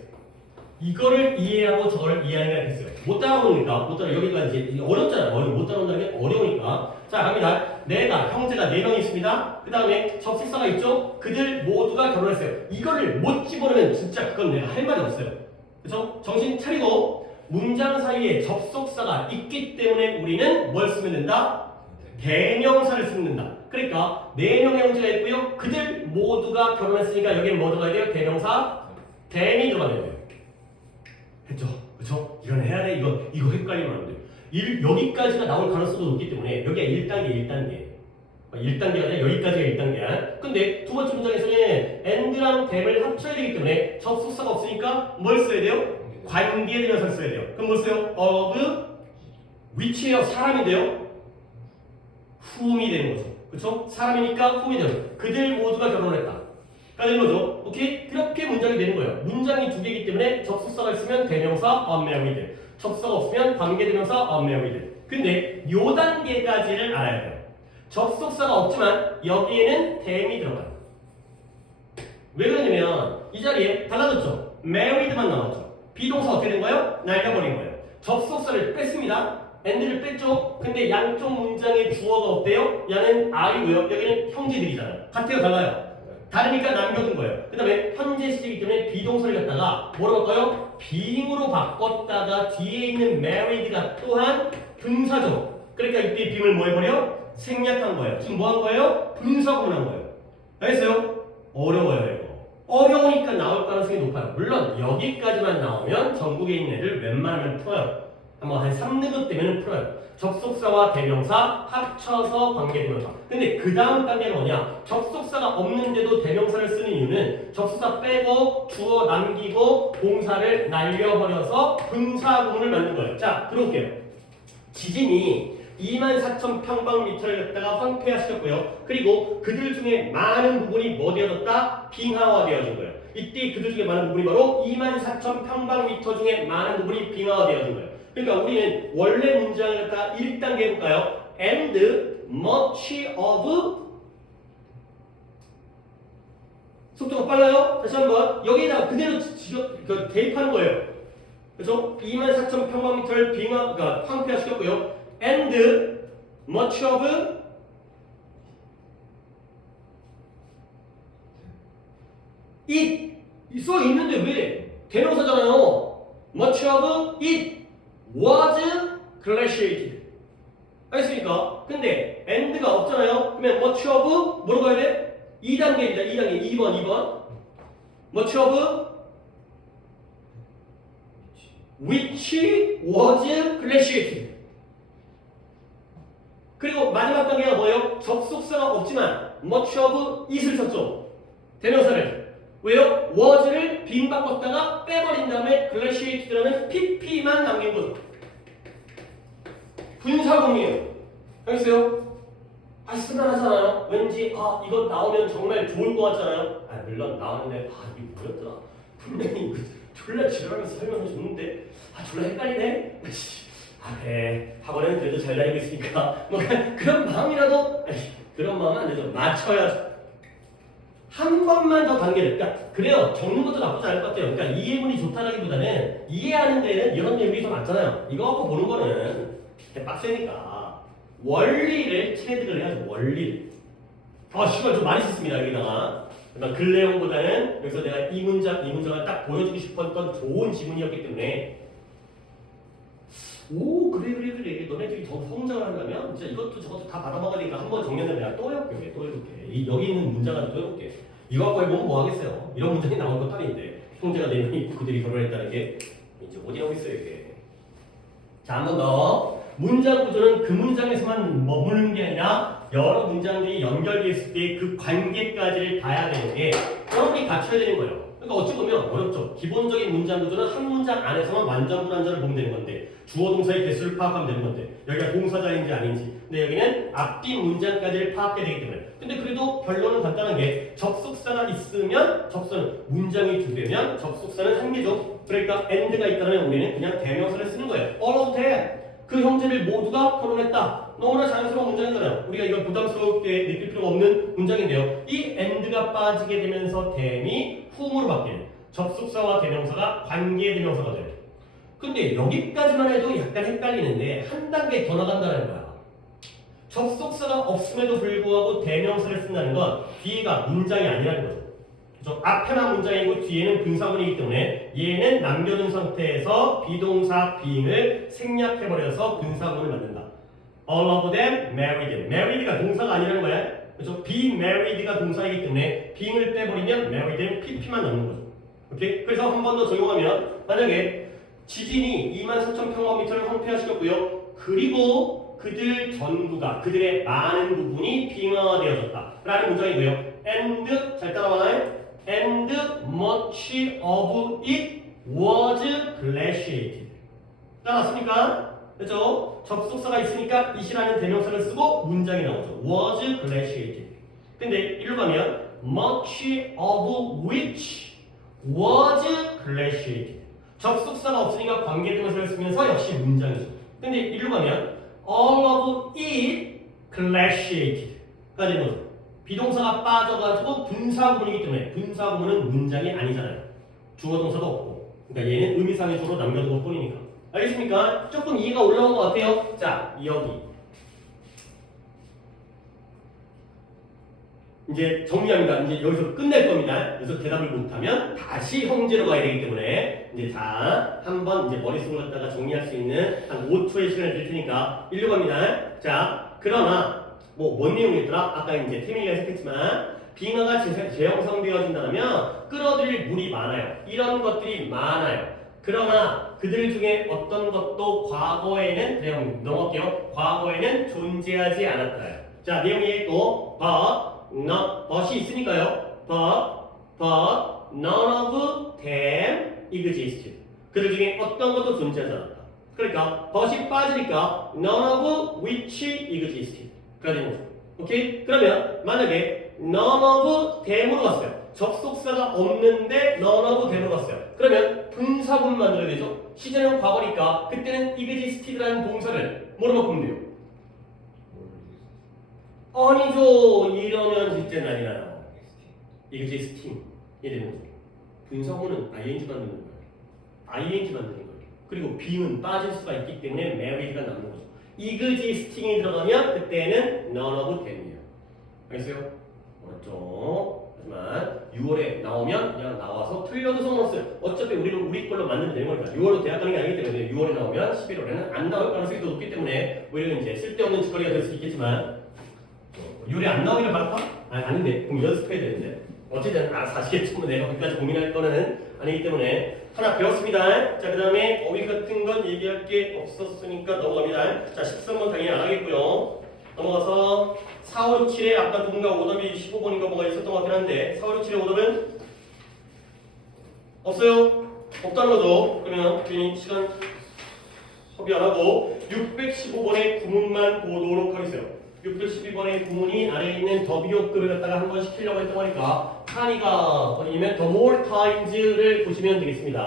이거를 이해하고 저거를 이해하는 게 됐어요. 못 따라오니까 못 따라 여기가 이제 어렵잖아요. 못 따라온다는 게 어려우니까. 자 갑니다. 내가 형제가 4명 있습니다. 그 다음에 접속사가 있죠. 그들 모두가 결혼했어요. 이거를 못 집어넣으면 진짜 그건 내가 할 말이 없어요. 그래서 정신 차리고 문장 사이에 접속사가 있기 때문에 우리는 뭘 쓰면 된다? 대명사를 쓰면 된다. 그러니까 4명의 형제가 있고요. 그들 모두가 결혼했으니까 여기에 뭐 들어가야 돼요? 대명사 then이 들어가야 돼요. 했죠? 그렇죠? 이건 해야 돼. 이거 헷갈리면 안 돼요. 여기까지가 나올 가능성도 높기 때문에 여기가 1단계 1단계가 아니라 여기까지가 1단계야. 근데 두 번째 문장에서는 and랑 tham을 합쳐야 되기 때문에 접속사가 없으니까 뭘 써야 돼요? 관계대명사를 써야 돼요. 그럼 뭘 써요? of which예요? 사람인데요? whom이 되는 거죠. 그쵸? 사람이니까 whom이 되는 거죠. 그들 모두가 결혼했다. 가 되는 거죠. 오케이? 그렇게 문장이 되는 거예요. 문장이 두 개이기 때문에 접속사가 있으면 대명사 unmarried, 접속사가 없으면 관계대명사 unmarried. 근데 요 단계까지를 알아야 돼요. 접속사가 없지만 여기에는 tham이 들어가요. 왜 그러냐면 이 자리에 달라졌죠. married만 나왔죠. 비동사 어떻게 된 거예요? 날려버린 거예요. 접속사를 뺐습니다. and를 뺐죠. 근데 양쪽 문장의 주어가 어때요? 얘는 I고요. 여기는 형제들이잖아요. 같아요, 달라요? 다르니까 남겨둔 거예요. 그 다음에 현재 시제이기 때문에 비동사를 갖다가 뭐라고 할까요? being으로 바꿨다가 뒤에 있는 married가 또한 분사죠. 그러니까 이때 being을 뭐 해버려? 생략한 거예요. 지금 뭐 한 거예요? 분사 구문한 거예요. 알겠어요? 어려워요, 이거. 어려우니까 나올 가능성이 높아요. 물론 여기까지만 나오면 전국에 있는 애들 웬만하면 풀어요. 한번 한 3등급 되면 풀어요. 접속사와 대명사 합쳐서 관계대명사. 근데 그 다음 단계는 뭐냐? 접속사가 없는데도 대명사를 쓰는 이유는 접속사 빼고 주어 남기고 동사를 날려버려서 분사구문을 만든 거예요. 자, 들어올게요. 지진이 24,000평방미터를 갖다가 황폐화시켰고요. 그리고 그들 중에 많은 부분이 뭐 되어졌다? 빙하화되어진 거예요. 이때 그들 중에 많은 부분이 바로 24,000평방미터 중에 많은 부분이 빙하화되어진 거예요. 그러니까 우리는 원래 문장을 갖다가 1단계 해볼까요? And much of 속도가 빨라요? 다시 한번 여기에다가 그대로 대입하는 거예요. 그렇죠? 24,000평방미터를 그러니까 황폐화시켰고요. And much of it 써 있는데 왜 대명사잖아요. Much of it was glaciated. 알겠습니까? 근데 and가 없잖아요. 그러면 much of 뭐로 가야 돼? 2단계입니다. 2단계 2번 much of which was glaciated. 그리고 마지막 단계가 뭐예요? 접속사가 없지만 much of it을 썼죠. 대명사를. 왜요? was를 빈 바꿨다가 빼버린 다음에 glaciated라는 pp만 남긴 거죠. 분사구문이에요. 알겠어요? 아, 쓰다하잖아요. 왠지 이거 나오면 정말 좋을 것 같잖아요. 물론 나오는데 이게 뭐였더라? 분명히 졸라 지랄하면서 설명해 줬는데 졸라 헷갈리네? 그래, 학원에는 그래도 잘 다니고 있으니까 뭐 그런 마음이라도 그런 마음은 안 되죠. 맞춰야죠. 한 번만 더 단계를 그래요. 적는 것도 나쁘지 않을 것 같아요. 그러니까 이해문이 좋다라기보다는 이해하는 데에는 이런 내용이 더 많잖아요. 이거 갖고 보는 거는 빡세니까 원리를 체득을 해야죠. 원리를. 시간 좀 많이 썼습니다. 여기다가. 그러니까 글 내용보다는 여기서 내가 이 문장을 딱 보여주고 싶었던 좋은 지문이었기 때문에 그래 너네들이 더 성장을 한다면 진짜 이것도 저것도 다 받아먹어야 되니까 한번 정리하면 내가 또 해볼게. 여기 있는 문장을 또 해볼게. 이거 갖고 해보면 뭐 하겠어요. 이런 문장이 나온 것도 아닌데 형제가 4명이 있고 그들이 결혼했다는 게 이제 어디 나오고 있어요 이게. 자, 한 번 더. 문장 구조는 그 문장에서만 머무는 게 아니라 여러 문장들이 연결되어 있을 때 그 관계까지를 봐야 되는 게 여러분이 갖춰야 되는 거예요. 그러니까 어찌 보면 어렵죠. 기본적인 문장 구조는 한 문장 안에서만 완전 불완전을 보면 되는 건데 주어 동사의 개수를 파악하면 되는 건데 여기가 동사자인지 아닌지 근데 여기는 앞뒤 문장까지를 파악해야 되기 때문에 근데 그래도 결론은 간단한 게 접속사가 있으면 접속사는 문장이 두 개면 접속사는 한 개죠. 그러니까 and가 있다면 우리는 그냥 대명사를 쓰는 거예요. all of them 그 형제를 모두가 결혼했다. 너무나 자연스러운 문장이잖아요. 우리가 이걸 부담스럽게 느낄 필요가 없는 문장인데요. 이 and가 빠지게 되면서 tham이 whom으로 바뀌는 접속사와 대명사가 관계대명사가 돼요. 근데 여기까지만 해도 약간 헷갈리는데 한 단계 더 나간다는 거야. 접속사가 없음에도 불구하고 대명사를 쓴다는 건 뒤가 문장이 아니라는 거죠. 그렇죠? 앞에만 문장이고 뒤에는 분사문이기 때문에 얘는 남겨둔 상태에서 비동사 being을 생략해버려서 분사문을 만든다. All of them married. married가 동사가 아니라는 거야. 그렇죠? be married가 동사이기 때문에 being을 빼버리면 married는 pp만 남는 거죠. 오케이? 그래서 한 번 더 적용하면 만약에 지진이 24,000평방미터를 황폐화시켰고요. 그리고 그들 전부가 그들의 많은 부분이 빙하되어졌다 라는 문장이고요. and 잘 따라와요. and much of it was glaciated. 따라왔습니까? 그렇죠? 접속사가 있으니까 it이라는 대명사를 쓰고 문장이 나오죠. was glaciated. 근데 이리로 가면 much of which was glaciated. 접속사가 없으니까 관계대명사를 쓰면서 역시 문장이죠. 근데 이리로 가면 all of it glaciated가 되는 거죠. 비동사가 빠져가지고 분사구문이기 때문에 분사구문은 문장이 아니잖아요. 주어동사도 없고. 그러니까 얘는 의미상의 주어로 남겨둔 것 뿐이니까. 알겠습니까? 조금 이해가 올라온 것 같아요. 자, 여기. 이제 정리합니다. 이제 여기서 끝낼 겁니다. 그래서 대답을 못하면 다시 형제로 가야 되기 때문에 이제 자, 한번 이제 머릿속을 갖다가 정리할 수 있는 한 5초의 시간을 드릴 테니까 일로 갑니다. 자, 그러나 뭔 내용이었더라? 아까 이제 태민이가 해석했지만 빙하가 재형성되어진다면 끌어들일 물이 많아요. 이런 것들이 많아요. 그러나 그들 중에 어떤 것도 과거에는 그냥 넘어갈게요. 과거에는 존재하지 않았다. 자, 내용이 또 but이 있으니까요. but none of them existed. 그들 중에 어떤 것도 존재하지 않았다. 그러니까 but이 빠지니까 none of which existed. 가 되는 거죠. 오케이? 그러면 만약에 none of them으로 갔어요. 접속사가 없는데 none of them으로 갔어요. 그러면 분사문 만들어야 되죠. 시제는 과거니까 그때는 existed라는 동사를 뭐로 바꾸면 돼요? 아니죠. 이러면 진짜 난리 나요. existing 이 되는 거죠. 분사문은 ing 만드는 거예요. ing 만드는 거예요. 그리고 being은 빠질 수가 있기 때문에 married가 남는 거죠. existing이 들어가면 그때는 none of them이에요. 알겠어요? 어렵죠? 하지만 6월에 나오면 그냥 나와서 틀려도 상관없어요. 어차피 우리는 우리 걸로 만들면 되는 거니까 6월로 대학 가는 게 아니기 때문에 6월에 나오면 11월에는 안 나올 가능성이 더 높기 때문에 오히려 이제 쓸데없는 짓거리가 될 수 있겠지만 6월에 안 나오기를 바랄까? 아닌데 그럼 연습해야 되는데 어쨌든 사시겠지만 내가 거기까지 고민할 거는 아니기 때문에 하나 배웠습니다. 자, 그 다음에 어휘 같은 건 얘기할 게 없었으니까 넘어갑니다. 자, 13번 당연히 안 하겠고요. 넘어가서 4, 5, 6, 7에 아까 누군가 오답이 15번인가 뭐가 있었던 것 같긴 한데 4, 5, 6, 7의 오답은 없어요? 없다는 거죠. 그러면 괜히 시간 소비 안 하고 615번의 구문만 보도록 하겠어요. 612번의 구문이 아래에 있는 더비호급을 갖다가 한번 시키려고 했던 거니까 한이가 아니면 the more times를 보시면 되겠습니다.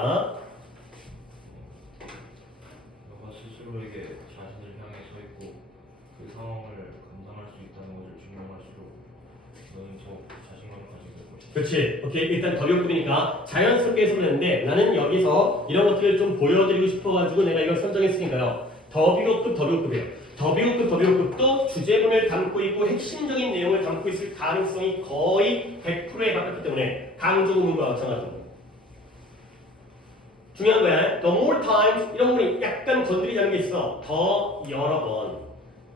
너가 스스로에게 자신을 향해 서 있고 그 상황을 감당할 수 있다는 것을 증명할수록 너는 더 자신감을 가지게 될 것이다. 그렇지. 오케이. 일단 더비호급이니까 자연스럽게 해석을 했는데 나는 여기서 이런 것들을 좀 보여드리고 싶어가지고 내가 이걸 선정했으니까요. 더비호급이에요. 더비호급도 주제문을 담고 있고 핵심적인 내용을 담고 있을 가능성이 거의 100%에 가깝기 때문에 강조구문과 마찬가지입니다. 중요한 거야. The more times 이런 부분이 약간 건드리자는 게 있어. 더 여러 번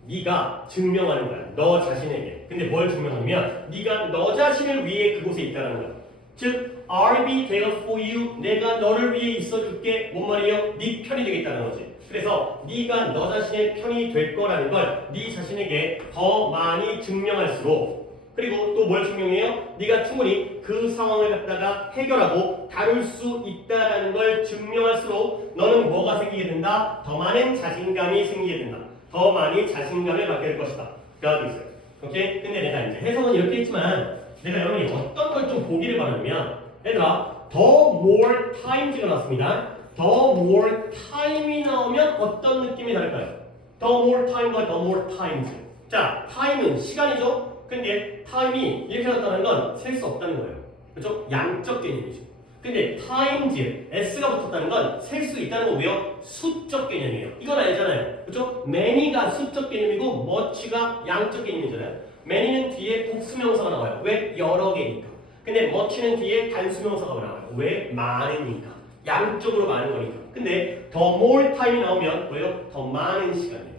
네가 증명하는 거야. 너 자신에게. 근데 뭘 증명하냐면 네가 너 자신을 위해 그곳에 있다는 거야. 즉 I'll be there for you. 내가 너를 위해 있어줄게. 뭔 말이에요? 네 편이 되겠다는 거지. 그래서 네가 너 자신의 편이 될 거라는 걸 네 자신에게 더 많이 증명할수록 그리고 또 뭘 증명해요? 네가 충분히 그 상황을 갖다가 해결하고 다룰 수 있다라는 걸 증명할수록 너는 뭐가 생기게 된다? 더 많은 자신감이 생기게 된다. 더 많이 자신감을 갖게 될 것이다. 라고 있어요. 오케이? 근데 내가 이제 해석은 이렇게 했지만 내가 여러분이 어떤 걸 좀 보기를 바라면 얘들아 the more times가 나왔습니다. the more time이 나오면 어떤 느낌이 다를까요? the more time과 the more times. 자, time은 시간이죠? 근데 time이 이렇게 나타나는 건 셀 수 없다는 거예요. 그렇죠? 양적 개념이죠. 근데 times, s가 붙었다는 건 셀 수 있다는 거고요. 수적 개념이에요. 이건 알잖아요. 그렇죠? many가 수적 개념이고 much가 양적 개념이잖아요. many는 뒤에 복수명사가 나와요. 왜? 여러 개니까. 근데 much는 뒤에 단수명사가 나와요. 왜? 많으니까. 양쪽으로 많은 거니까. 근데 the more time이 나오면 뭐예요? 더 많은 시간이에요.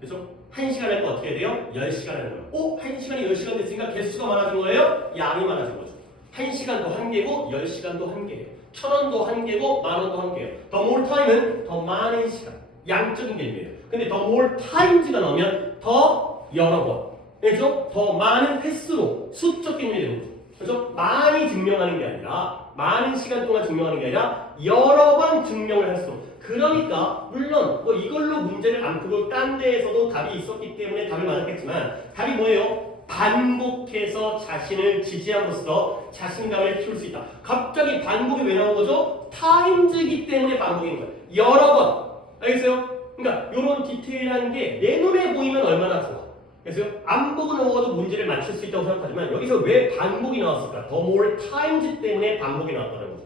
그렇죠? 1시간 할 거 어떻게 돼요? 10시간 하는 거예요. 1시간이 10시간 됐으니까 개수가 많아진 거예요? 양이 많아진 거죠. 1시간도 한 개고 10시간도 한 개예요. 1,000원도 한 개고 10,000원도 한 개예요. the more time은 더 많은 시간. 양적인 개념이에요. 근데 더 more times가 나오면 더 여러 번. 그래서 더 많은 횟수로 수적 개념이 되는 거죠. 그래서 많이 증명하는 게 아니라 많은 시간 동안 증명하는 게 아니라 여러 번 증명을 할 수. 그러니까 물론 뭐 이걸로 문제를 안 풀고 딴 데에서도 답이 있었기 때문에 답을 맞았겠지만 답이 뭐예요? 반복해서 자신을 지지함으로써 자신감을 키울 수 있다. 갑자기 반복이 왜 나온 거죠? 타임즈이기 때문에 반복인 거예요. 여러 번. 알겠어요? 그러니까 이런 디테일한 게 내 눈에 보이면 얼마나 좋아. 그래서 안 보고 넘어가도 문제를 맞출 수 있다고 생각하지만 여기서 왜 반복이 나왔을까? The more times 때문에 반복이 나왔다는 거죠.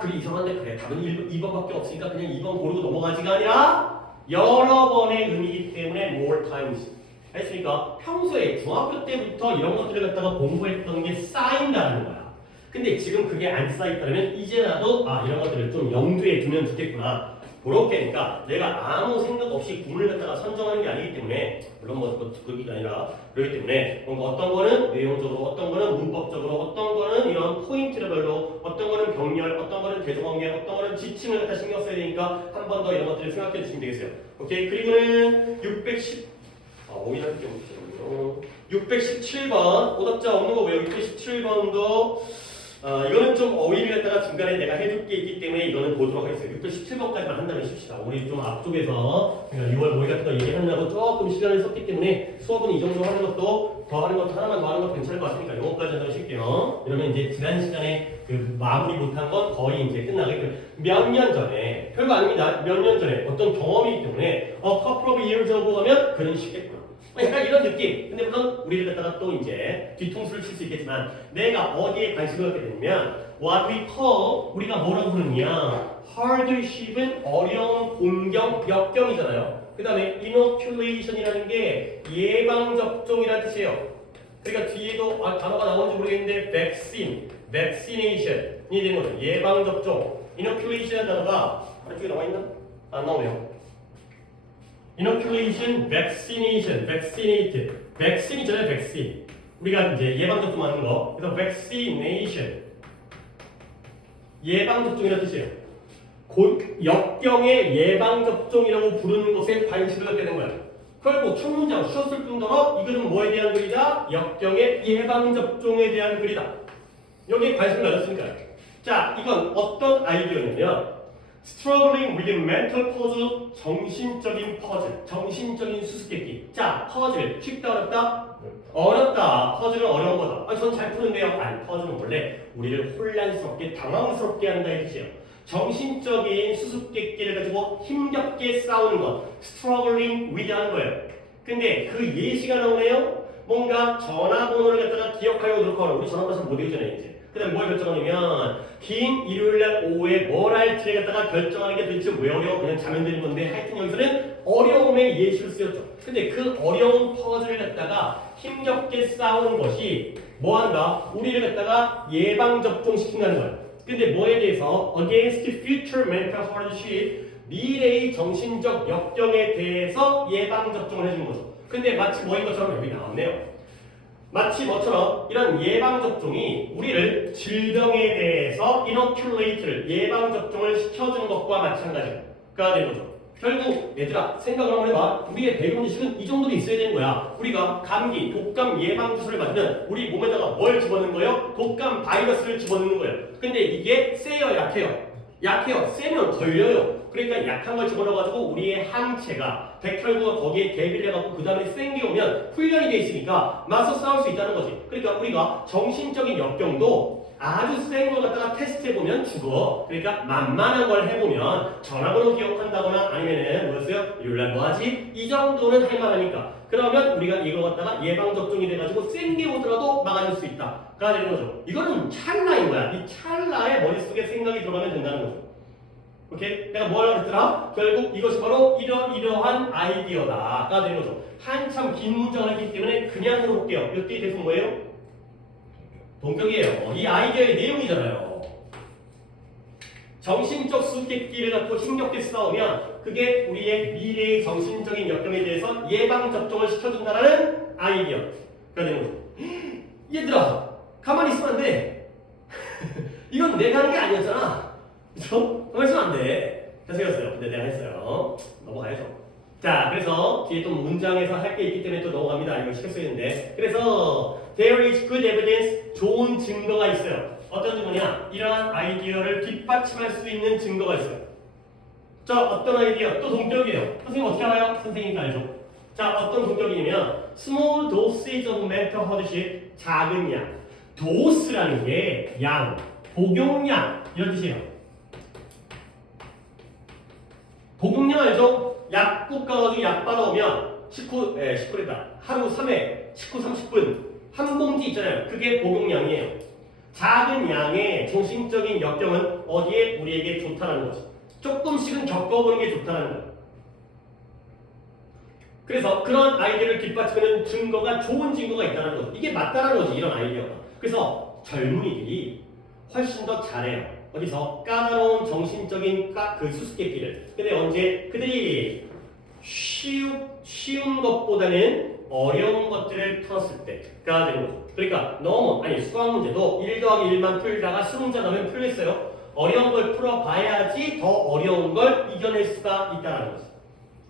그래 이상한데 그래 답은 2번밖에 없으니까 그냥 2번 고르고 넘어가지가 아니라 여러 번의 의미이기 때문에 more times 했으니까 평소에 중학교 때부터 이런 것들을 갖다가 공부했던 게 쌓인다는 거야. 근데 지금 그게 안 쌓였다면 이제 나도 이런 것들을 좀 염두에 두면 좋겠구나. 그렇게 하니까 내가 아무 생각 없이 구문을 갖다가 선정하는 게 아니기 때문에 물론 뭐 그게 아니라 그렇기 때문에 뭔가 어떤 거는 내용적으로 어떤 거는 문법적으로 어떤 거는 이런 포인트별로 어떤 거는 병렬 어떤 거는 대조관계 어떤 거는 지칭을 갖다 신경 써야 되니까 한 번 더 이런 것들을 생각해 주시면 되겠어요. 오케이. 그리고는 617번 오답자 없는 거고요. 617번도 이거는 좀 어휘를 갖다가 중간에 내가 해줄 게 있기 때문에 이거는 보도록 하겠습니다. 617번까지만 한다면 쉽시다. 우리 좀 앞쪽에서 6월 모의 같은 거 얘기하느라고 조금 시간을 썼기 때문에 수업은 이 정도 하는 것도 더 하는 것도 하나만 더 하는 것도 괜찮을 것 같으니까 이거까지 한다면 쉽게요. 이러면 이제 지난 시간에 그 마무리 못한 건 거의 이제 끝나겠고요. 몇 년 전에 별거 아닙니다. 몇 년 전에 어떤 경험이기 때문에 a couple of years ago 하면 그는 쉽겠구나. 약간 이런 느낌. 근데 물론 우리를 갖다가 또 이제 뒤통수를 칠 수 있겠지만 내가 어디에 관심을 갖게 되면 what we call 우리가 뭐라고 부르냐 hardship은 어려운 공경, 역경이잖아요. 그 다음에 inoculation이라는 게 예방접종이라는 뜻이에요. 그러니까 뒤에도 단어가 나오는지 모르겠는데 vaccine, vaccination이 되는 거죠. 예방접종. inoculation이라는 단어가 아래쪽에 나와 있나? 안 나오네요. inoculation, vaccination, vaccinate. vaccine이잖아요, vaccine. 우리가 이제 예방접종 하는 거. 그래서 vaccination. 예방접종이라는 뜻이에요. 역경의 예방접종이라고 부르는 것에 관심을 갖게 된 거예요. 결국 첫 문장 쉬었을 뿐더러 이 글은 뭐에 대한 글이다? 역경의 예방접종에 대한 글이다. 여기에 관심을 가졌으니까요. 자, 이건 어떤 아이디어냐면 struggling with mental puzzle, 정신적인 퍼즐, 정신적인 수수께끼. 자, 퍼즐 쉽다 어렵다? 어렵다. 퍼즐은 어려운 거다. 전 잘 푸는데요. 아니, 퍼즐은 원래 우리를 혼란스럽게 당황스럽게 한다 이 뜻이에요. 정신적인 수수께끼를 가지고 힘겹게 싸우는 것, struggling with 하는 거예요. 근데 그 예시가 나오네요. 뭔가 전화번호를 갖다가 기억하려고 노력하는 우리 전화번호 못 외우잖아요 이제. 그 다음에 뭘 결정하냐면 긴 일요일날 오후에 뭘 할지를 갖다가 결정하는 게 도대체 왜 어려워? 그냥 자면 되는 건데 하여튼 여기서는 어려움의 예시를 쓰였죠. 근데 그 어려운 퍼즐을 갖다가 힘겹게 싸우는 것이 뭐한다? 우리를 갖다가 예방접종 시킨다는 거예요. 근데 뭐에 대해서? Against future mental hardship, 미래의 정신적 역경에 대해서 예방접종을 해주는 거죠. 근데 마치 뭐인 것처럼 여기 나왔네요. 마치 뭐처럼 이런 예방접종이 우리를 질병에 대해서 inoculate를 예방접종을 시켜주는 것과 마찬가지가 되는 거죠. 결국 얘들아 생각을 한번 해봐. 우리의 배경 지식은 이 정도는 있어야 되는 거야. 우리가 감기, 독감 예방주사를 맞으면 우리 몸에다가 뭘 집어넣는 거예요? 독감 바이러스를 집어넣는 거예요. 근데 이게 세요 약해요? 약해요. 세면 걸려요. 그러니까 약한 걸 집어넣어가지고 우리의 항체가 백혈구가 거기에 대비를 해갖고 그 다음에 센 게 오면 훈련이 돼 있으니까 맞서 싸울 수 있다는 거지. 그러니까 우리가 정신적인 역경도 아주 센 걸 갖다가 테스트해보면 죽어. 그러니까 만만한 걸 해보면 전화번호 기억한다거나 아니면은 뭐였어요? 일요일날 뭐하지? 이 정도는 할만하니까. 그러면 우리가 이거 갖다가 예방접종이 돼가지고 센 게 오더라도 막아줄 수 있다. 가 되는 거죠. 이거는 찰나인 거야. 이 찰나에 머릿속에 생각이 들어가면 된다는 거죠. 오케이? 내가 뭐라고 했더라? 결국 이것이 바로 이러한 아이디어다가 되는 거죠. 한참 긴 문장을 했기 때문에 그냥 해볼게요. 이때 대서 뭐예요? 동격이에요. 이 아이디어의 내용이잖아요. 정신적 수수께끼를 갖고 힘겹게 싸우면 그게 우리의 미래의 정신적인 역경에 대해서 예방접종을 시켜준다는 아이디어가 되는 거죠. 얘들아 가만히 있으면 안 돼. 이건 내가 하는 게 아니었잖아. 그쵸? 가만히 있으면 안 돼. 생겼어요. 근데 내가 했어요. 넘어가야죠. 자, 그래서 뒤에 또 문장에서 할 게 있기 때문에 또 넘어갑니다. 이거 시켰 쓰였는데. 그래서 there is good evidence, 좋은 증거가 있어요. 어떤 증거냐? 이러한 아이디어를 뒷받침할 수 있는 증거가 있어요. 자, 어떤 아이디어? 또 동격이에요. 선생님 어떻게 알아요? 선생님이 알죠. 자, 어떤 동격이냐면 small dosage of mental hardship, 작은 양. 도스라는 게 양, 복용량 이런 뜻이에요. 복용량 알죠? 약국 가가지고 약 받아오면 식후랬다. 하루 3회, 식후 30분 한 봉지 있잖아요. 그게 복용량이에요. 작은 양의 정신적인 역경은 어디에 우리에게 좋다라는 거죠. 조금씩은 겪어보는 게 좋다는 거예요. 그래서 그런 아이디어를 뒷받침하는 증거가 좋은 증거가 있다는 거죠. 이게 맞다는 거지, 이런 아이디어가. 그래서 젊은이들이 훨씬 더 잘해요. 어디서? 까다로운 정신적인 그 수수께끼를. 근데 언제? 그들이 쉬운 것보다는 어려운 것들을 풀었을 때가 되는 거죠. 그러니까 너무 수학 문제도 1 더하기 1만 풀다가 수능자 나면 풀렸어요. 어려운 걸 풀어봐야지 더 어려운 걸 이겨낼 수가 있다는 거죠.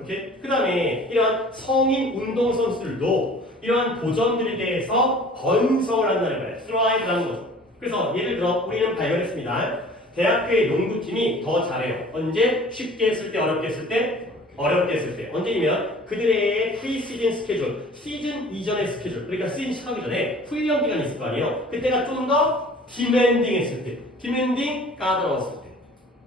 오케이? 그 다음에 이러한 성인 운동선수들도 이러한 도전들에 대해서 번성을 한다는 거예요. thrive라는 거죠. 그래서 예를 들어 우리는 발견했습니다. 대학교의 농구팀이 더 잘해요. 언제? 쉽게 했을 때, 어렵게 했을 때? 어렵게 했을 때. 언제냐면 그들의 프리시즌 스케줄, 시즌 이전의 스케줄, 그러니까 시즌 시작하기 전에 훈련 기간이 있을 거 아니에요. 그때가 좀 더 디맨딩 했을 때, 디맨딩 까다로웠을 때.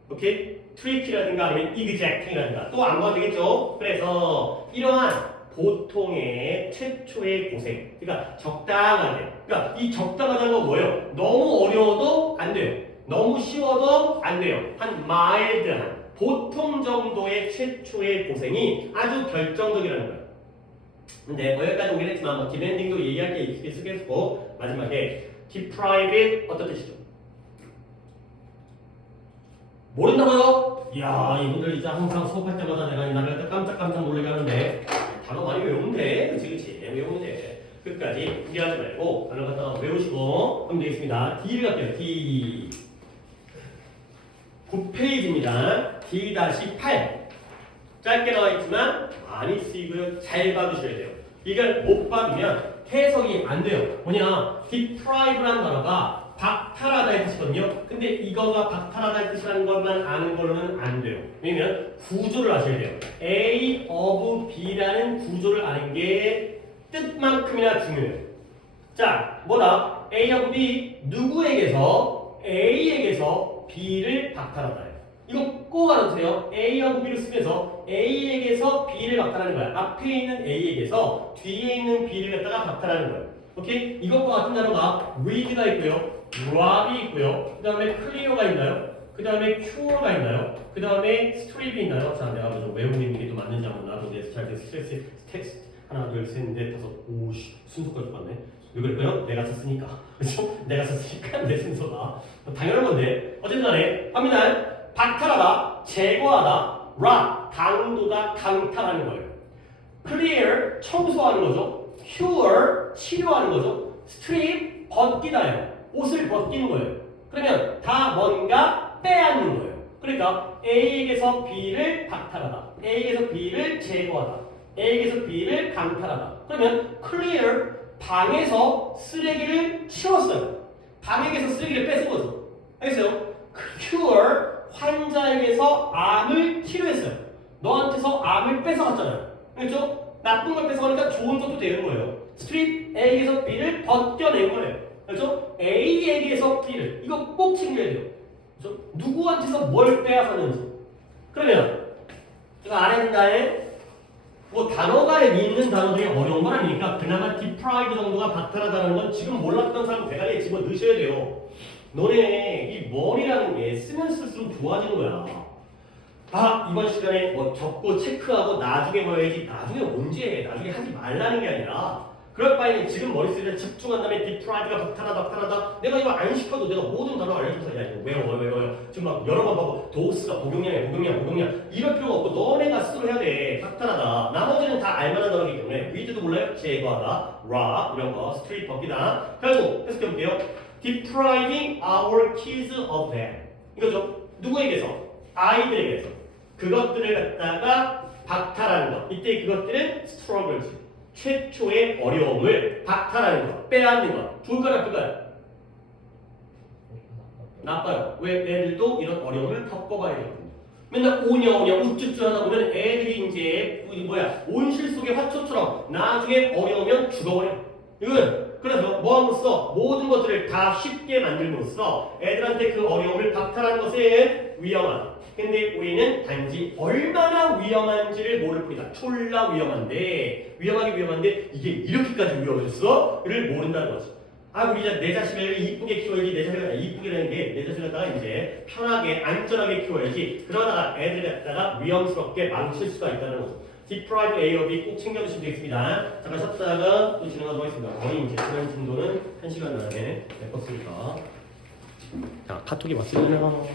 오케이? 트리키라든가 아니면 이그젝팅이라든가 또 안 봐도 되겠죠? 그래서 이러한 보통의 최초의 고생, 그러니까 적당하게. 그러니까 이 적당하다는 건 뭐예요? 너무 어려워도 안 돼요. 너무 쉬워도 안 돼요. 한 마일드한 보통 정도의 최초의 고생이 아주 결정적이라는 거예요. 근데 여기까지 오긴 했지만 뭐 디밴딩도 얘기할 게 있겠고 마지막에 deprive 어떤 뜻이죠? 모른다고요? 이야, 이분들 이제 항상 수업할 때마다 내가 나를 깜짝깜짝 놀라게 하는데 단어 많이 외우면 돼. 그치 외우면 돼. 끝까지 준비하지 말고 단어 갖다가 외우시고 하면 되겠습니다. D를 갈게요. D 9페이지입니다. D-8 짧게 나와 있지만 많이 쓰이고요. 잘 받으셔야 돼요. 이걸 못 받으면 해석이 안 돼요. 뭐냐? deprive라는 단어가 박탈하다의 뜻이거든요. 근데 이거가 박탈하다의 뜻이라는 것만 아는 걸로는 안 돼요. 왜냐면 구조를 아셔야 돼요. A of B라는 구조를 아는 게 뜻만큼이나 중요해요. 자, 뭐다? A of B 누구에게서 A에게서 B를 박탈하다예요. 이거 꼭 알아두세요. A of B를 쓰면서 A에게서 B를 박탈하는 거야. 앞에 있는 A에게서 뒤에 있는 B를 갖다가 박탈하는 거예요. 오케이? 이것과 같은 단어가 read가 있고요. rob이 있고요. 그 다음에 clear가 있나요? 그 다음에 cure가 있나요? 그 다음에 strip이 있나요? 자, 내가 좀 외우고 있는 게 또 맞는지 한번 나도 내 잘 스트레스 텍스트 하나, 둘, 셋, 넷, 다섯, 오씨 순서까지 봤네. 왜 그럴까요? 내가 썼으니까. 그렇죠? 내가 썼으니까 내 순서가 당연한 건데 어쨌든 간에 합니다. 박탈하다, 제거하다, rob, 강도다, 강탈하는 거예요. clear, 청소하는 거죠. cure, 치료하는 거죠. strip, 벗기다예요. 옷을 벗기는 거예요. 그러면 다 뭔가 빼앗는 거예요. 그러니까 A에게서 B를 박탈하다, A에게서 B를 제거하다, A에게서 B를 강탈하다. 그러면 clear, 방에서 쓰레기를 치웠어요. 방에게서 쓰레기를 뺏은 거죠. 알겠어요? cure, 환자에게서 암을 치료했어요. 너한테서 암을 뺏어갔잖아요. 그렇죠? 나쁜 걸 뺏어가니까 좋은 것도 되는 거예요. strip, A에게서 B를 벗겨낸 거예요. 그렇죠? A에게서 B를, 이거 꼭 챙겨야 돼요. 그렇죠? 누구한테서 뭘 빼앗았는지. 그러면 제가 안 했는데 뭐 단어가 있는 단어들이 어려운 건 아니니까 그나마 deprive 정도가 박탈하다는 건 지금 몰랐던 사람 대가리에 집어 넣으셔야 돼요. 너네 이 머리라는 게 쓰면 쓸수록 좋아지는 거야. 아, 이번 시간에 뭐 적고 체크하고 나중에 뭐 해야지. 나중에 언제 해? 나중에 하지 말라는 게 아니라 그럴 바에는 지금 머릿속에 집중한 다음에 deprive가 박탈하다. 내가 이거 안 시켜도 내가 모든 단어 알려줘서 야 이거 외워요. 지금 막 여러 번 봐도 도스가 복용량 이럴 필요가 없고 너네가 스스로 해야 돼. 박탈하다. 나머지는 다 알만한 단어이기 때문에 read도 몰라요? 제거하다, rob 이런 거, strip 벗기다. 결국 해석해볼게요. depriving our kids of them. 이거죠. 누구에게서? 아이들에게서. 그것들을 갖다가 박탈하는 것. 이때 그것들은 struggles. 최초의 어려움을 박탈하는 것, 빼앗는 것. 좋을까 나쁠까요? 나빠요. 왜? 애들도 이런 어려움을 겪어봐야 되거든요. 맨날 오냐 우쭈쭈 하다 보면 애들이 이제 온실 속의 화초처럼 나중에 어려우면 죽어버려. 이건 그래서 뭐함으로써 모든 것들을 다 쉽게 만들므로써 애들한테 그 어려움을 박탈하는 것은 위험하다. 근데 우리는 단지 얼마나 위험한지를 모를 뿐이다. 졸라 위험한데 이게 이렇게까지 위험해졌어?를 모른다는 거지. 아, 우리 내 자식을 이쁘게 키워야지. 내 자식을 이쁘게라는 게 내 자식을 갖다가 이제 편하게 안전하게 키워야지. 그러다가 애들 갖다가 위험스럽게 망칠 수가 있다는 거죠. deprive A of B 꼭 챙겨주시면 되겠습니다. 잠깐 쉬었다가 또 진행하도록 하겠습니다. 거의 이제 지난 진도는 1시간 안에 뵙었으니까. 자, 카톡이 왔으면